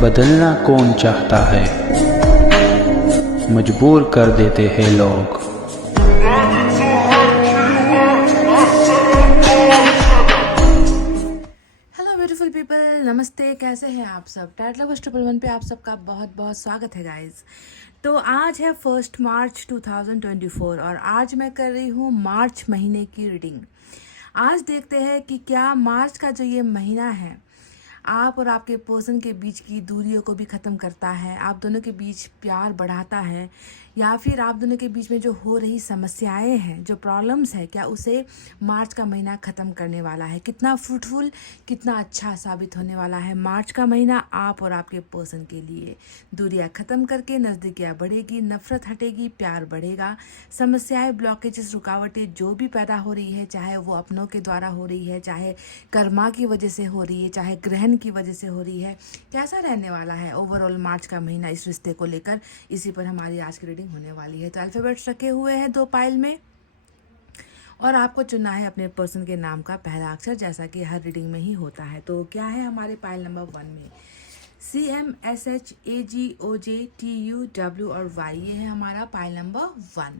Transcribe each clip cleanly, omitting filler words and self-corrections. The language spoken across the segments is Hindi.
बदलना कौन चाहता है, मजबूर कर देते हैं लोग। हेलो ब्यूटीफुल पीपल, नमस्ते। कैसे हैं आप सब? टैट लवर्स 111 पे आप सबका बहुत बहुत स्वागत है गाइज। तो आज है 1 मार्च 2024 और आज मैं कर रही हूँ मार्च महीने की रीडिंग। आज देखते हैं कि क्या मार्च का जो ये महीना है आप और आपके पर्सन के बीच की दूरियों को भी ख़त्म करता है, आप दोनों के बीच प्यार बढ़ाता है, या फिर आप दोनों के बीच में जो हो रही समस्याएं हैं, जो प्रॉब्लम्स है, क्या उसे मार्च का महीना ख़त्म करने वाला है। कितना फ्रूटफुल, कितना अच्छा साबित होने वाला है मार्च का महीना आप और आपके पर्सन के लिए। दूरियां ख़त्म करके नज़दीकियाँ बढ़ेगी, नफ़रत हटेगी, प्यार बढ़ेगा। समस्याएं, ब्लॉकेजेस, रुकावटें जो भी पैदा हो रही है, चाहे वो अपनों के द्वारा हो रही है, चाहे कर्मा की वजह से हो रही है, चाहे ग्रहण की वजह से हो रही है, कैसा रहने वाला है ओवरऑल मार्च का महीना इस रिश्ते को लेकर, इसी पर हमारी आज की रीडिंग होने वाली है। तो अल्फाबेट्स रखे हुए हैं 2 पाइल में और आपको चुनना है अपने पर्सन के नाम का पहला अक्षर, जैसा कि हर रीडिंग में ही होता है। तो क्या है हमारे पाइल नंबर 1 में? CMSHAGOJTUW और Y, ये है हमारा पाइल नंबर 1।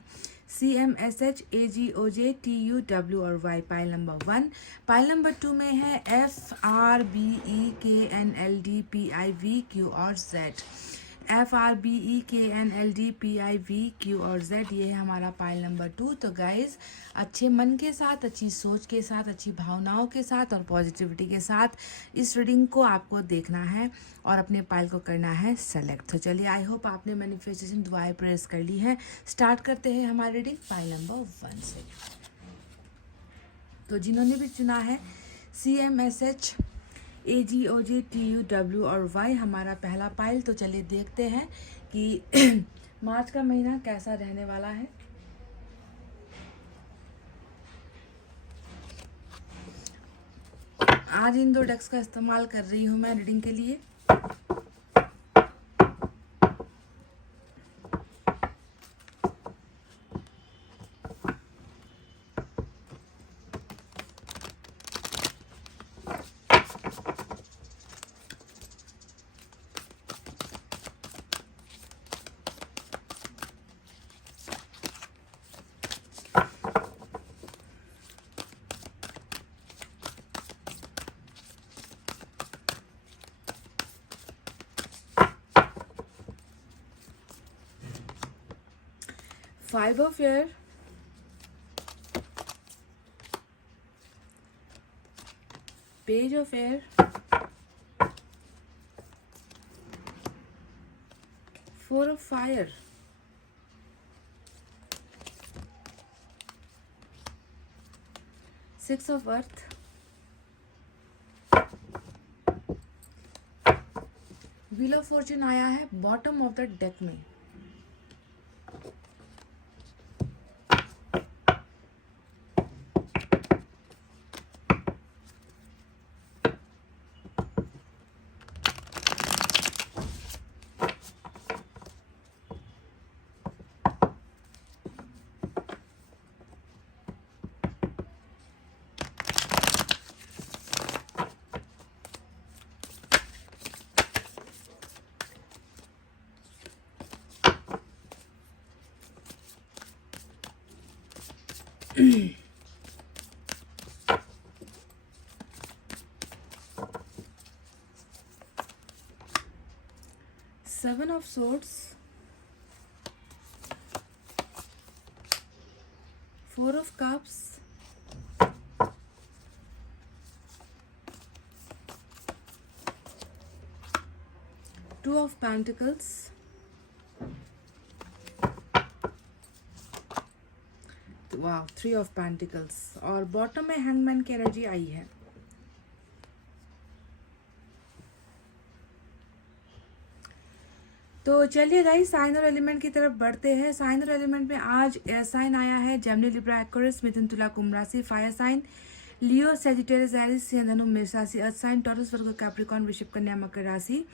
CMSHAGOJTUW और Y, pile number 1। Pile number 2 में है FRBEKNLDPIVQ और Z। FRBEKNLDPIVQ और Z, ये है हमारा पाइल नंबर 2। तो गाइज, अच्छे मन के साथ, अच्छी सोच के साथ, अच्छी भावनाओं के साथ और पॉजिटिविटी के साथ इस रीडिंग को आपको देखना है और अपने पाइल को करना है सेलेक्ट। तो चलिए, आई होप आपने मैनिफेस्टेशन दुआएं प्रेस कर ली है। स्टार्ट करते हैं हमारी रीडिंग पाइल नंबर 1 से। तो जिन्होंने भी चुना है CMSHAGOJTUW और Y, हमारा पहला पाइल, तो चलिए देखते हैं कि मार्च का महीना कैसा रहने वाला है। आज इन 2 डेक्स का इस्तेमाल कर रही हूँ मैं रीडिंग के लिए। Five of Air, Page of Air, Four of Fire, Six of Earth, Wheel of Fortune आया है बॉटम ऑफ द डेक में। Seven of Swords, Four of Cups, Two of Pentacles, वाह, Three of Pentacles, और बॉटम में हैंगमैन की एनर्जी आई है। तो चलिए गाइस, साइन और एलिमेंट की तरफ बढ़ते हैं। साइन और एलिमेंट में आज एयर साइन आया है जेमिनी, लिब्रा, एक्वेरियस, मिथुन, तुला, कुंभ राशि, फायर साइन, लियो, सेजिटेरियस, एरिस, सिंह, धनु, मेष राशि, अर्थ साइन, टॉरस, वर्गो, कैप्रिकॉर्न, वृश्चिक, कन्या, मकर राशि।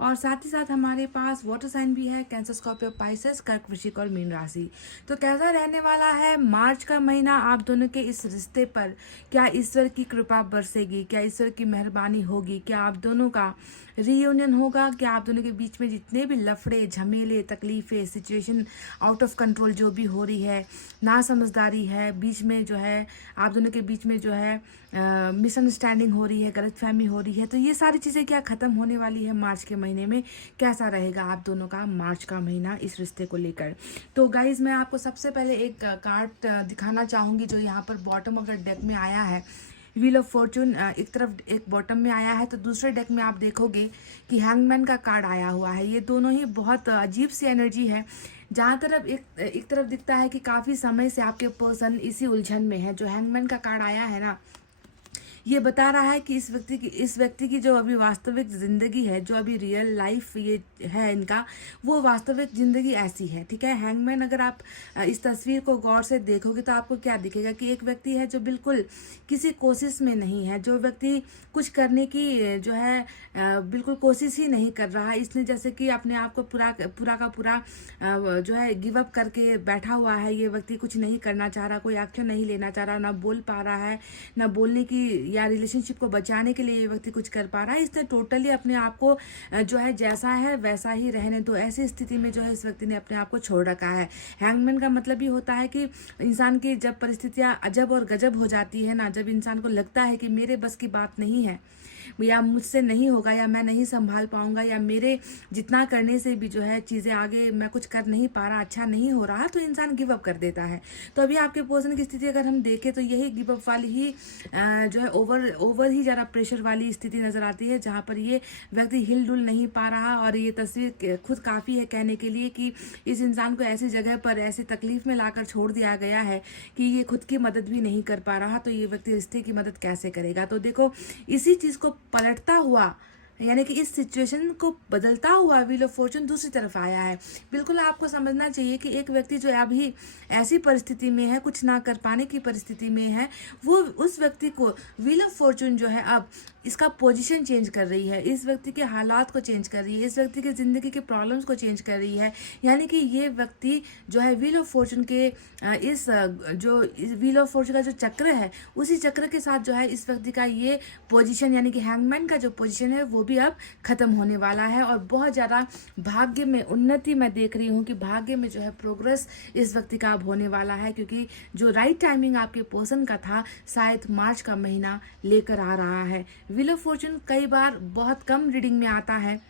और साथ ही साथ हमारे पास वाटर साइन भी है, कैंसर, स्कॉर्पियो, पाइसेस, कर्क, वृश्चिक और मीन राशि। तो कैसा रहने वाला है मार्च का महीना आप दोनों के इस रिश्ते पर? क्या ईश्वर की कृपा बरसेगी? क्या ईश्वर की मेहरबानी होगी? क्या आप दोनों का रीयूनियन होगा? क्या आप दोनों के बीच में जितने भी लफड़े, झमेले, तकलीफें, सिचुएशन आउट ऑफ कंट्रोल जो भी हो रही है, ना समझदारी है, बीच में जो है आप दोनों के बीच में जो है मिसअंडरस्टैंडिंग हो रही है, गलतफहमी हो रही है, तो ये सारी चीज़ें क्या ख़त्म होने वाली है मार्च के महीने में? कैसा रहेगा आप दोनों का मार्च का महीना इस रिश्ते को लेकर? तो गाइज मैं आपको सबसे पहले एक कार्ड दिखाना चाहूँगी जो यहाँ पर बॉटम अगर डेक में आया है, व्हील ऑफ फॉर्चून एक तरफ एक बॉटम में आया है, तो दूसरे डेक में आप देखोगे कि हैंगमैन का कार्ड आया हुआ है। ये दोनों ही बहुत अजीब सी एनर्जी है। जहाँ तरफ एक तरफ दिखता है कि काफ़ी समय से आपके पर्सन इसी उलझन में है। जो हैंगमैन का कार्ड आया है ना, ये बता रहा है कि इस व्यक्ति की जो अभी वास्तविक ज़िंदगी है, जो अभी रियल लाइफ ये है इनका, वो वास्तविक ज़िंदगी ऐसी है। ठीक है, हैंगमैन अगर आप इस तस्वीर को गौर से देखोगे तो आपको क्या दिखेगा कि एक व्यक्ति है जो बिल्कुल किसी कोशिश में नहीं है, जो व्यक्ति कुछ करने की जो है बिल्कुल कोशिश ही नहीं कर रहा है। इसने जैसे कि अपने आप को पूरा का पूरा जो है गिव अप करके बैठा हुआ है। ये व्यक्ति कुछ नहीं करना चाह रहा, कोई एक्शन नहीं लेना चाह रहा, ना बोल पा रहा है, ना बोलने की या रिलेशनशिप को बचाने के लिए ये व्यक्ति कुछ कर पा रहा है। इसने टोटली अपने आप को जो है जैसा है वैसा ही रहने दो, ऐसी स्थिति में जो है इस व्यक्ति ने अपने आप को छोड़ रखा है। हैंगमैन का मतलब ये होता है कि इंसान की जब परिस्थितियां अजब और गजब हो जाती है ना, जब इंसान को लगता है कि मेरे बस की बात नहीं है, या मुझसे नहीं होगा, या मैं नहीं संभाल पाऊंगा, या मेरे जितना करने से भी जो है चीज़ें आगे मैं कुछ कर नहीं पा रहा, अच्छा नहीं हो रहा, तो इंसान गिव अप कर देता है। तो अभी आपके पर्सन की स्थिति अगर हम देखें तो यही गिव अप वाली ही जो है ओवर ही ज़रा प्रेशर वाली स्थिति नज़र आती है, जहाँ पर ये व्यक्ति हिल डुल नहीं पा रहा। और ये तस्वीर खुद काफ़ी है कहने के लिए कि इस इंसान को ऐसी जगह पर ऐसी तकलीफ में लाकर छोड़ दिया गया है कि ये खुद की मदद भी नहीं कर पा रहा, तो ये व्यक्ति रिश्ते की मदद कैसे करेगा? तो देखो, इसी चीज़ को पलटता हुआ, यानी कि इस सिचुएशन को बदलता हुआ व्हील ऑफ फॉर्चून दूसरी तरफ आया है। बिल्कुल आपको समझना चाहिए कि एक व्यक्ति जो अभी ऐसी परिस्थिति में है, कुछ ना कर पाने की परिस्थिति में है, वो उस व्यक्ति को व्हील ऑफ फॉर्चून जो है अब इसका पोजीशन चेंज कर रही है, इस व्यक्ति के हालात को चेंज कर रही है, इस व्यक्ति के ज़िंदगी के प्रॉब्लम्स को चेंज कर रही है। यानी कि ये व्यक्ति जो है व्हील ऑफ फॉर्चून के इस व्हील ऑफ फॉर्चून का जो चक्र है, उसी चक्र के साथ जो है इस व्यक्ति का ये पोजीशन, यानी कि हैंगमैन का जो पोजीशन है वो भी अब खत्म होने वाला है। और बहुत ज़्यादा भाग्य में उन्नति मैं देख रही हूँ कि भाग्य में जो है प्रोग्रेस इस व्यक्ति का अब होने वाला है, क्योंकि जो राइट टाइमिंग आपके पर्सन का था शायद मार्च का महीना लेकर आ रहा है। व्हील ऑफ फॉर्चून कई बार बहुत कम रीडिंग में आता है,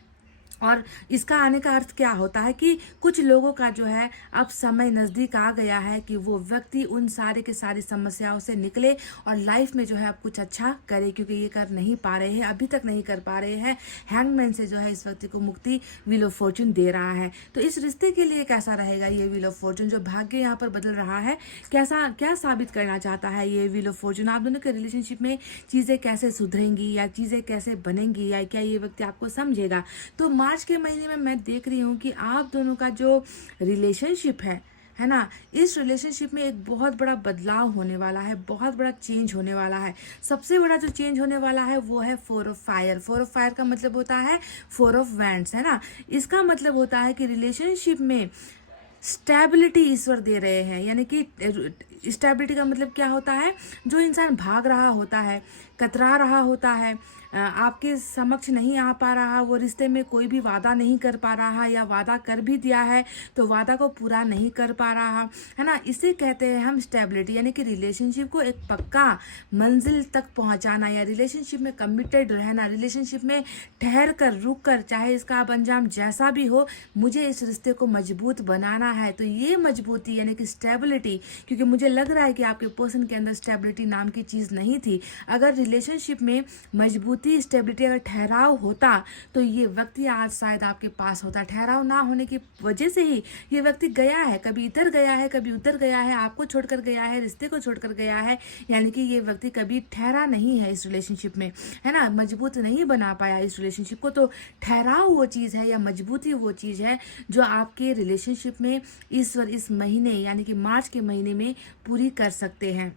और इसका आने का अर्थ क्या होता है कि कुछ लोगों का जो है अब समय नज़दीक आ गया है कि वो व्यक्ति उन सारे के सारी समस्याओं से निकले और लाइफ में जो है अब कुछ अच्छा करे, क्योंकि ये कर नहीं पा रहे हैं, अभी तक नहीं कर पा रहे हैं। हैंगमैन से जो है इस व्यक्ति को मुक्ति व्हील ऑफ फॉर्चून दे रहा है। तो इस रिश्ते के लिए कैसा रहेगा ये व्हील ऑफ फॉर्चून? जो भाग्य यहाँ पर बदल रहा है, क्या साबित करना चाहता है ये व्हील ऑफ फॉर्चून? आप दोनों के रिलेशनशिप में चीज़ें कैसे सुधरेंगी, या चीज़ें कैसे बनेंगी, या क्या ये व्यक्ति आपको समझेगा? तो मार्च के महीने में मैं देख रही हूँ कि आप दोनों का जो रिलेशनशिप है ना, इस रिलेशनशिप में एक बहुत बड़ा बदलाव होने वाला है, बहुत बड़ा चेंज होने वाला है। सबसे बड़ा जो चेंज होने वाला है वो है 4 ऑफ फायर। 4 ऑफ फायर का मतलब होता है 4 ऑफ वैंड्स, है ना। इसका मतलब होता है कि रिलेशनशिप में स्टेबिलिटी ईश्वर दे रहे हैं। यानी कि स्टेबिलिटी का मतलब क्या होता है? जो इंसान भाग रहा होता है, कतरा रहा होता है, आपके समक्ष नहीं आ पा रहा, वो रिश्ते में कोई भी वादा नहीं कर पा रहा, या वादा कर भी दिया है तो वादा को पूरा नहीं कर पा रहा, है ना, इसे कहते हैं हम स्टेबिलिटी। यानी कि रिलेशनशिप को एक पक्का मंजिल तक पहुंचाना, या रिलेशनशिप में कमिटेड रहना, रिलेशनशिप में ठहर कर, रुक कर, चाहे इसका अब अंजाम जैसा भी हो, मुझे इस रिश्ते को मजबूत बनाना है। तो ये मजबूती यानी कि स्टेबिलिटी, क्योंकि मुझे लग रहा है कि आपके पर्सन के अंदर स्टेबिलिटी नाम की चीज़ नहीं थी। अगर रिलेशनशिप में मजबूती, स्टेबिलिटी, अगर ठहराव होता तो ये व्यक्ति आज शायद आपके पास होता। ठहराव ना होने की वजह से ही ये व्यक्ति गया है, कभी इधर गया है, कभी उधर गया है, आपको छोड़कर गया है, रिश्ते को छोड़कर गया है। यानी कि ये व्यक्ति कभी ठहरा नहीं है इस रिलेशनशिप में, है ना, मजबूत नहीं बना पाया इस रिलेशनशिप को। तो ठहराव वो चीज़ है, या मजबूती वो चीज़ है जो आपके रिलेशनशिप में ईश्वर इस महीने यानी कि मार्च के महीने में पूरी कर सकते हैं।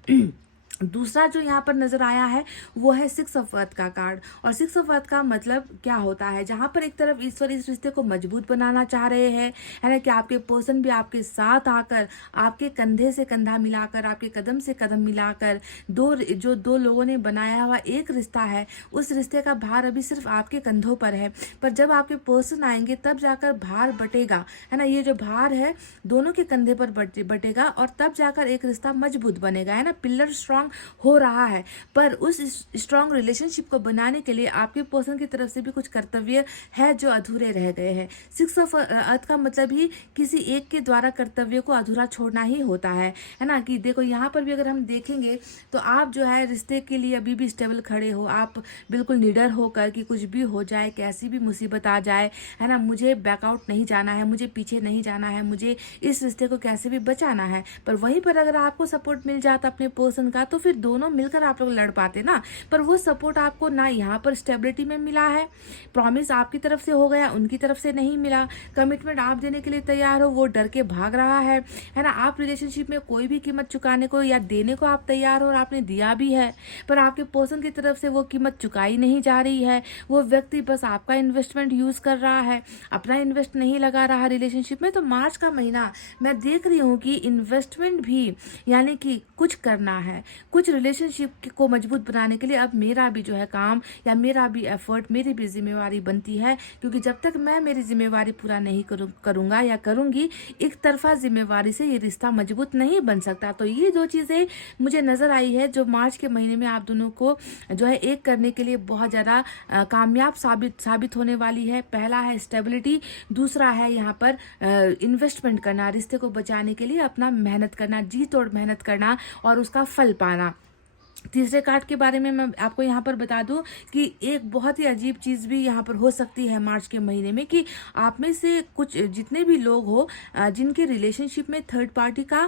दूसरा जो यहाँ पर नजर आया है वो है 6 ऑफ अर्थ का कार्ड। और 6 ऑफ अर्थ का मतलब क्या होता है, जहाँ पर एक तरफ ईश्वर इस रिश्ते को मजबूत बनाना चाह रहे हैं, है ना, कि आपके पर्सन भी आपके साथ आकर, आपके कंधे से कंधा मिलाकर, आपके कदम से कदम मिलाकर, दो लोगों ने बनाया हुआ एक रिश्ता है, उस रिश्ते का भार अभी सिर्फ आपके कंधों पर है। पर जब आपके पर्सन आएंगे तब जाकर भार बटेगा, है ना, ये जो भार है दोनों के कंधे पर बटेगा और तब जाकर एक रिश्ता मजबूत बनेगा, है ना, पिलर स्ट्रांग हो रहा है। पर उस स्ट्रांग रिलेशनशिप को बनाने के लिए आपके पर्सन की तरफ से भी कुछ कर्तव्य है जो अधूरे रह गए हैं। 6 ऑफ अर्थ का मतलब ही किसी एक के द्वारा कर्तव्य को अधूरा छोड़ना ही होता है ना। कि देखो यहाँ पर भी अगर हम देखेंगे तो आप जो है रिश्ते के लिए अभी भी स्टेबल खड़े हो, आप बिल्कुल निडर होकर कि कुछ भी हो जाए, कैसी भी मुसीबत आ जाए, है ना, मुझे बैकआउट नहीं जाना है, मुझे पीछे नहीं जाना है, मुझे इस रिश्ते को कैसे भी बचाना है। पर वहीं पर अगर आपको सपोर्ट मिल जाता अपने पर्सन का तो फिर दोनों मिलकर आप लोग लड़ पाते ना। पर वो सपोर्ट आपको ना यहाँ पर स्टेबिलिटी में मिला है, प्रॉमिस आपकी तरफ से हो गया, उनकी तरफ से नहीं मिला, कमिटमेंट आप देने के लिए तैयार हो, वो डर के भाग रहा है ना। आप रिलेशनशिप में कोई भी कीमत चुकाने को या देने को आप तैयार हो और आपने दिया भी है, पर आपके पर्सन की तरफ से वो कीमत चुकाई नहीं जा रही है। वो व्यक्ति बस आपका इन्वेस्टमेंट यूज कर रहा है, अपना इन्वेस्ट नहीं लगा रहा रिलेशनशिप में। तो मार्च का महीना मैं देख रही हूँ कि इन्वेस्टमेंट भी, यानी कि कुछ करना है, कुछ रिलेशनशिप को मजबूत बनाने के लिए अब मेरा भी जो है काम या मेरा भी एफर्ट, मेरी भी जिम्मेवारी बनती है। क्योंकि जब तक मैं मेरी जिम्मेवारी पूरा नहीं करूंगा या करूंगी, एक तरफा जिम्मेवारी से ये रिश्ता मजबूत नहीं बन सकता। तो ये दो चीजें मुझे नजर आई है जो मार्च के महीने में आप दोनों को जो है एक करने के लिए बहुत ज्यादा कामयाब साबित होने वाली है। पहला है स्टेबिलिटी, दूसरा है यहाँ पर इन्वेस्टमेंट करना, रिश्ते को बचाने के लिए अपना मेहनत करना, जी तोड़ मेहनत करना और उसका फल पाना। तीसरे कार्ड के बारे में मैं आपको यहाँ पर बता दूं कि एक बहुत ही अजीब चीज़ भी यहाँ पर हो सकती है मार्च के महीने में, कि आप में से कुछ जितने भी लोग हो जिनके रिलेशनशिप में थर्ड पार्टी का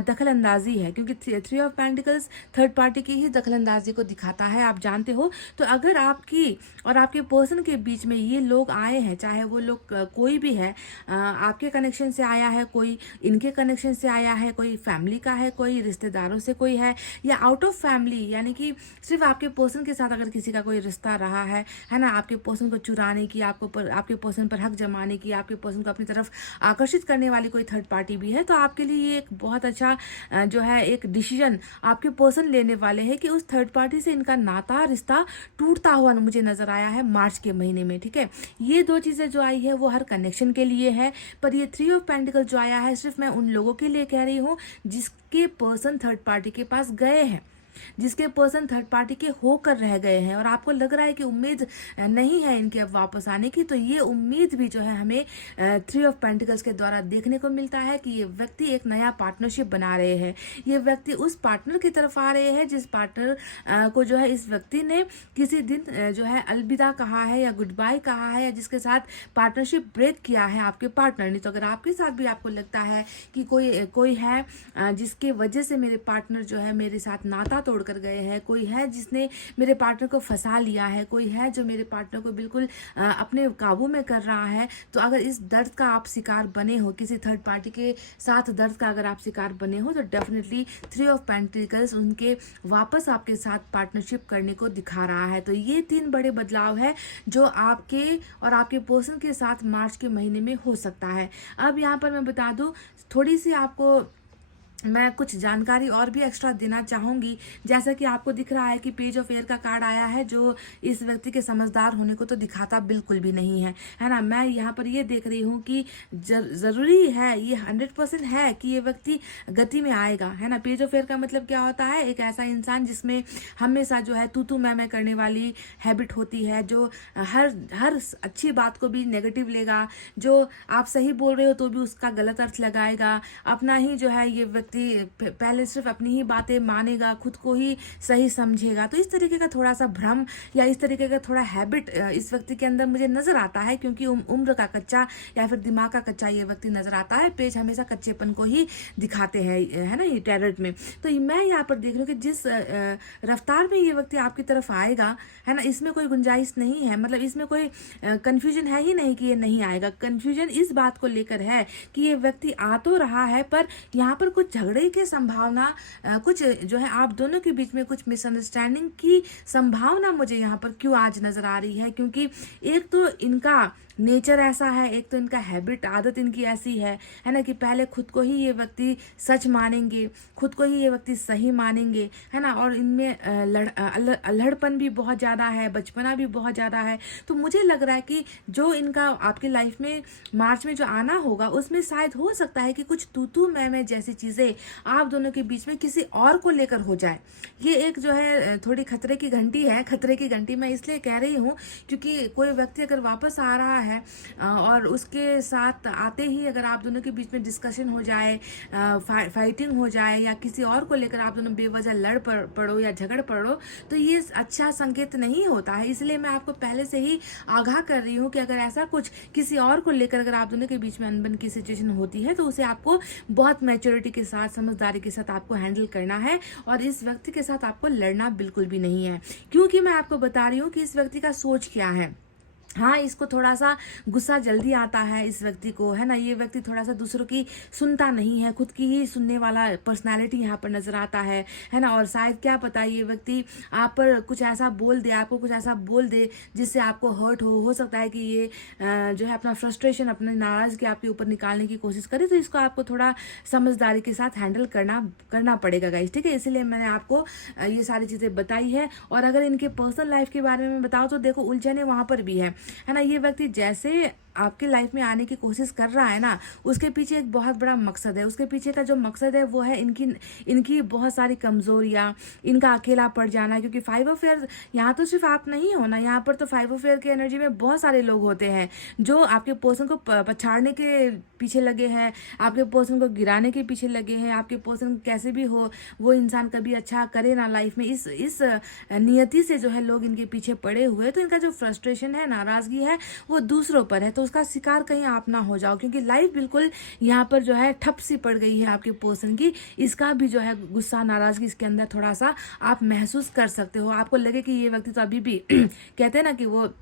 दखल अंदाजी है, क्योंकि 3 ऑफ पेंटिकल्स थर्ड पार्टी की ही दखल अंदाजी को दिखाता है, आप जानते हो। तो अगर आपकी और आपके पर्सन के बीच में ये लोग आए हैं, चाहे वो लोग कोई भी है, आपके कनेक्शन से आया है, कोई इनके कनेक्शन से आया है, कोई फैमिली का है, कोई रिश्तेदारों से कोई है, या आउट ऑफ फैमिली, यानी कि सिर्फ आपके पर्सन के साथ अगर किसी का कोई रिश्ता रहा है ना, आपके पर्सन को चुराने की, आपके पर्सन पर हक जमाने की, आपके पर्सन को अपनी तरफ आकर्षित करने वाली कोई थर्ड पार्टी भी है, तो आपके लिए ये एक बहुत अच्छा जो है एक डिसीजन आपके पर्सन लेने वाले हैं कि उस थर्ड पार्टी से इनका नाता, रिश्ता टूटता हुआ मुझे नजर आया है मार्च के महीने में। ठीक है, ये दो चीजें जो आई है वो हर कनेक्शन के लिए है, पर ये 3 ऑफ पेंटिकल जो आया है सिर्फ मैं उन लोगों के लिए कह रही हूँ जिसके पर्सन थर्ड पार्टी के पास गए हैं, जिसके पर्सन थर्ड पार्टी के होकर रह गए हैं और आपको लग रहा है कि उम्मीद नहीं है इनके अब वापस आने की। तो ये उम्मीद भी जो है हमें 3 ऑफ पेंटिकल्स के द्वारा देखने को मिलता है कि ये व्यक्ति एक नया पार्टनरशिप बना रहे हैं। ये व्यक्ति उस पार्टनर की तरफ आ रहे हैं जिस पार्टनर को जो है इस व्यक्ति ने किसी दिन जो है अलविदा कहा है या गुड बाय कहा है, या जिसके साथ पार्टनरशिप ब्रेक किया है आपके पार्टनर ने। तो अगर आपके साथ भी आपको लगता है कि कोई है जिसके वजह से मेरे पार्टनर जो है मेरे साथ नाता तोड़ कर गए हैं, कोई है जिसने मेरे पार्टनर को फंसा लिया है, कोई है जो मेरे पार्टनर को बिल्कुल अपने काबू में कर रहा है, तो अगर इस दर्द का आप शिकार बने हो, किसी थर्ड पार्टी के साथ दर्द का अगर आप शिकार बने हो, तो डेफिनेटली 3 ऑफ पेंटिकल्स उनके वापस आपके साथ पार्टनरशिप करने को दिखा रहा है। तो ये 3 बड़े बदलाव है जो आपके और आपके पर्सन के साथ मार्च के महीने में हो सकता है। अब यहाँ पर मैं बता दूं, थोड़ी सी आपको मैं कुछ जानकारी और भी एक्स्ट्रा देना चाहूंगी। जैसा कि आपको दिख रहा है कि पेज ऑफ एयर का कार्ड आया है जो इस व्यक्ति के समझदार होने को तो दिखाता बिल्कुल भी नहीं है, है ना। मैं यहाँ पर ये देख रही हूँ कि जरूरी है, ये 100% है कि ये व्यक्ति गति में आएगा, है ना। पेज ऑफ एयर का मतलब क्या होता है, एक ऐसा इंसान जिसमें हमेशा जो है तू मैं करने वाली हैबिट होती है, जो हर अच्छी बात को भी नेगेटिव लेगा, जो आप सही बोल रहे हो तो भी उसका गलत अर्थ लगाएगा, अपना ही जो है ये व्यक्ति पहले सिर्फ अपनी ही बातें मानेगा, खुद को ही सही समझेगा। तो इस तरीके का थोड़ा सा भ्रम या इस तरीके का थोड़ा हैबिट इस व्यक्ति के अंदर मुझे नजर आता है, क्योंकि उम्र का कच्चा या फिर दिमाग का कच्चा ये व्यक्ति नजर आता है। पेज हमेशा कच्चेपन को ही दिखाते हैं, है ना, ये टैरेट में। तो मैं यहाँ पर देख रही हूँ कि जिस रफ्तार में ये व्यक्ति आपकी तरफ आएगा, है ना, इसमें कोई गुंजाइश नहीं है, मतलब इसमें कोई कंफ्यूजन है ही नहीं कि ये नहीं आएगा। कंफ्यूजन इस बात को लेकर है कि ये व्यक्ति आ तो रहा है पर यहाँ पर कुछ झगड़े की संभावना, कुछ जो है आप दोनों के बीच में कुछ मिसअंडरस्टैंडिंग की संभावना मुझे यहाँ पर क्यों आज नजर आ रही है, क्योंकि एक तो इनका नेचर ऐसा है, एक तो इनका हैबिट, आदत इनकी ऐसी है ना, कि पहले खुद को ही ये व्यक्ति सच मानेंगे, खुद को ही ये व्यक्ति सही मानेंगे, है ना, और इनमें अल्हड़पन भी बहुत ज़्यादा है, बचपना भी बहुत ज़्यादा है। तो मुझे लग रहा है कि जो इनका आपकी लाइफ में मार्च में जो आना होगा उसमें शायद हो सकता है कि कुछ तू मैं जैसी चीज़ें आप दोनों के बीच में किसी और को लेकर हो जाए। ये एक जो है थोड़ी खतरे की घंटी है। खतरे की घंटी मैं इसलिए कह रही हूँ क्योंकि कोई व्यक्ति अगर वापस आ रहा है और उसके साथ आते ही अगर आप दोनों के बीच में डिस्कशन हो जाए, फाइटिंग हो जाए, या किसी और को लेकर आप दोनों बेवजह लड़ पड़ो या झगड़ पड़ो, तो ये अच्छा संकेत नहीं होता है। इसलिए मैं आपको पहले से ही आगाह कर रही हूँ कि अगर ऐसा कुछ किसी और को लेकर अगर आप दोनों के बीच में अनबन की सिचुएशन होती है तो उसे आपको बहुत मैच्योरिटी के साथ, समझदारी के साथ आपको हैंडल करना है, और इस व्यक्ति के साथ आपको लड़ना बिल्कुल भी नहीं है। क्योंकि मैं आपको बता रही हूँ कि इस व्यक्ति का सोच क्या है। हाँ, इसको थोड़ा सा गुस्सा जल्दी आता है इस व्यक्ति को, है ना। ये व्यक्ति थोड़ा सा दूसरों की सुनता नहीं है, खुद की ही सुनने वाला पर्सनालिटी यहाँ पर नजर आता है ना। और शायद क्या पता ये व्यक्ति आप पर कुछ ऐसा बोल दे, आपको कुछ ऐसा बोल दे जिससे आपको हर्ट हो सकता है कि ये जो है अपना फ्रस्ट्रेशन, अपनी नाराजगी आपके ऊपर निकालने की कोशिश करे। तो इसको आपको थोड़ा समझदारी के साथ हैंडल करना पड़ेगा गाइस, ठीक है। इसीलिए मैंने आपको ये सारी चीज़ें बताई है। और अगर इनके पर्सनल लाइफ के बारे में बताओ तो देखो, उलझने वहाँ पर भी है ना। ये व्यक्ति जैसे आपकी लाइफ में आने की कोशिश कर रहा है ना, उसके पीछे एक बहुत बड़ा मकसद है। उसके पीछे का जो मकसद है वो है इनकी बहुत सारी कमजोरियां, इनका अकेला पड़ जाना। क्योंकि 5 ऑफ फेयर यहाँ तो सिर्फ आप नहीं हो ना, यहाँ पर तो 5 ऑफ फेयर की एनर्जी में बहुत सारे लोग होते हैं जो आपके पर्सन को पछाड़ने के पीछे लगे हैं, आपके पर्सन को गिराने के पीछे लगे हैं। आपके पर्सन कैसे भी हो वो इंसान कभी अच्छा करे ना लाइफ में, इस नियति से जो है लोग इनके पीछे पड़े हुए। तो इनका जो फ्रस्ट्रेशन है, नाराजगी है, वो दूसरों पर है। तो उसका शिकार कहीं आप ना हो जाओ, क्योंकि लाइफ बिल्कुल यहाँ पर जो है ठप सी पड़ गई है आपके पर्सन की। इसका भी जो है गुस्सा, नाराजगी इसके अंदर थोड़ा सा आप महसूस कर सकते हो। आपको लगे कि ये व्यक्ति तो अभी भी कहते हैं ना कि वो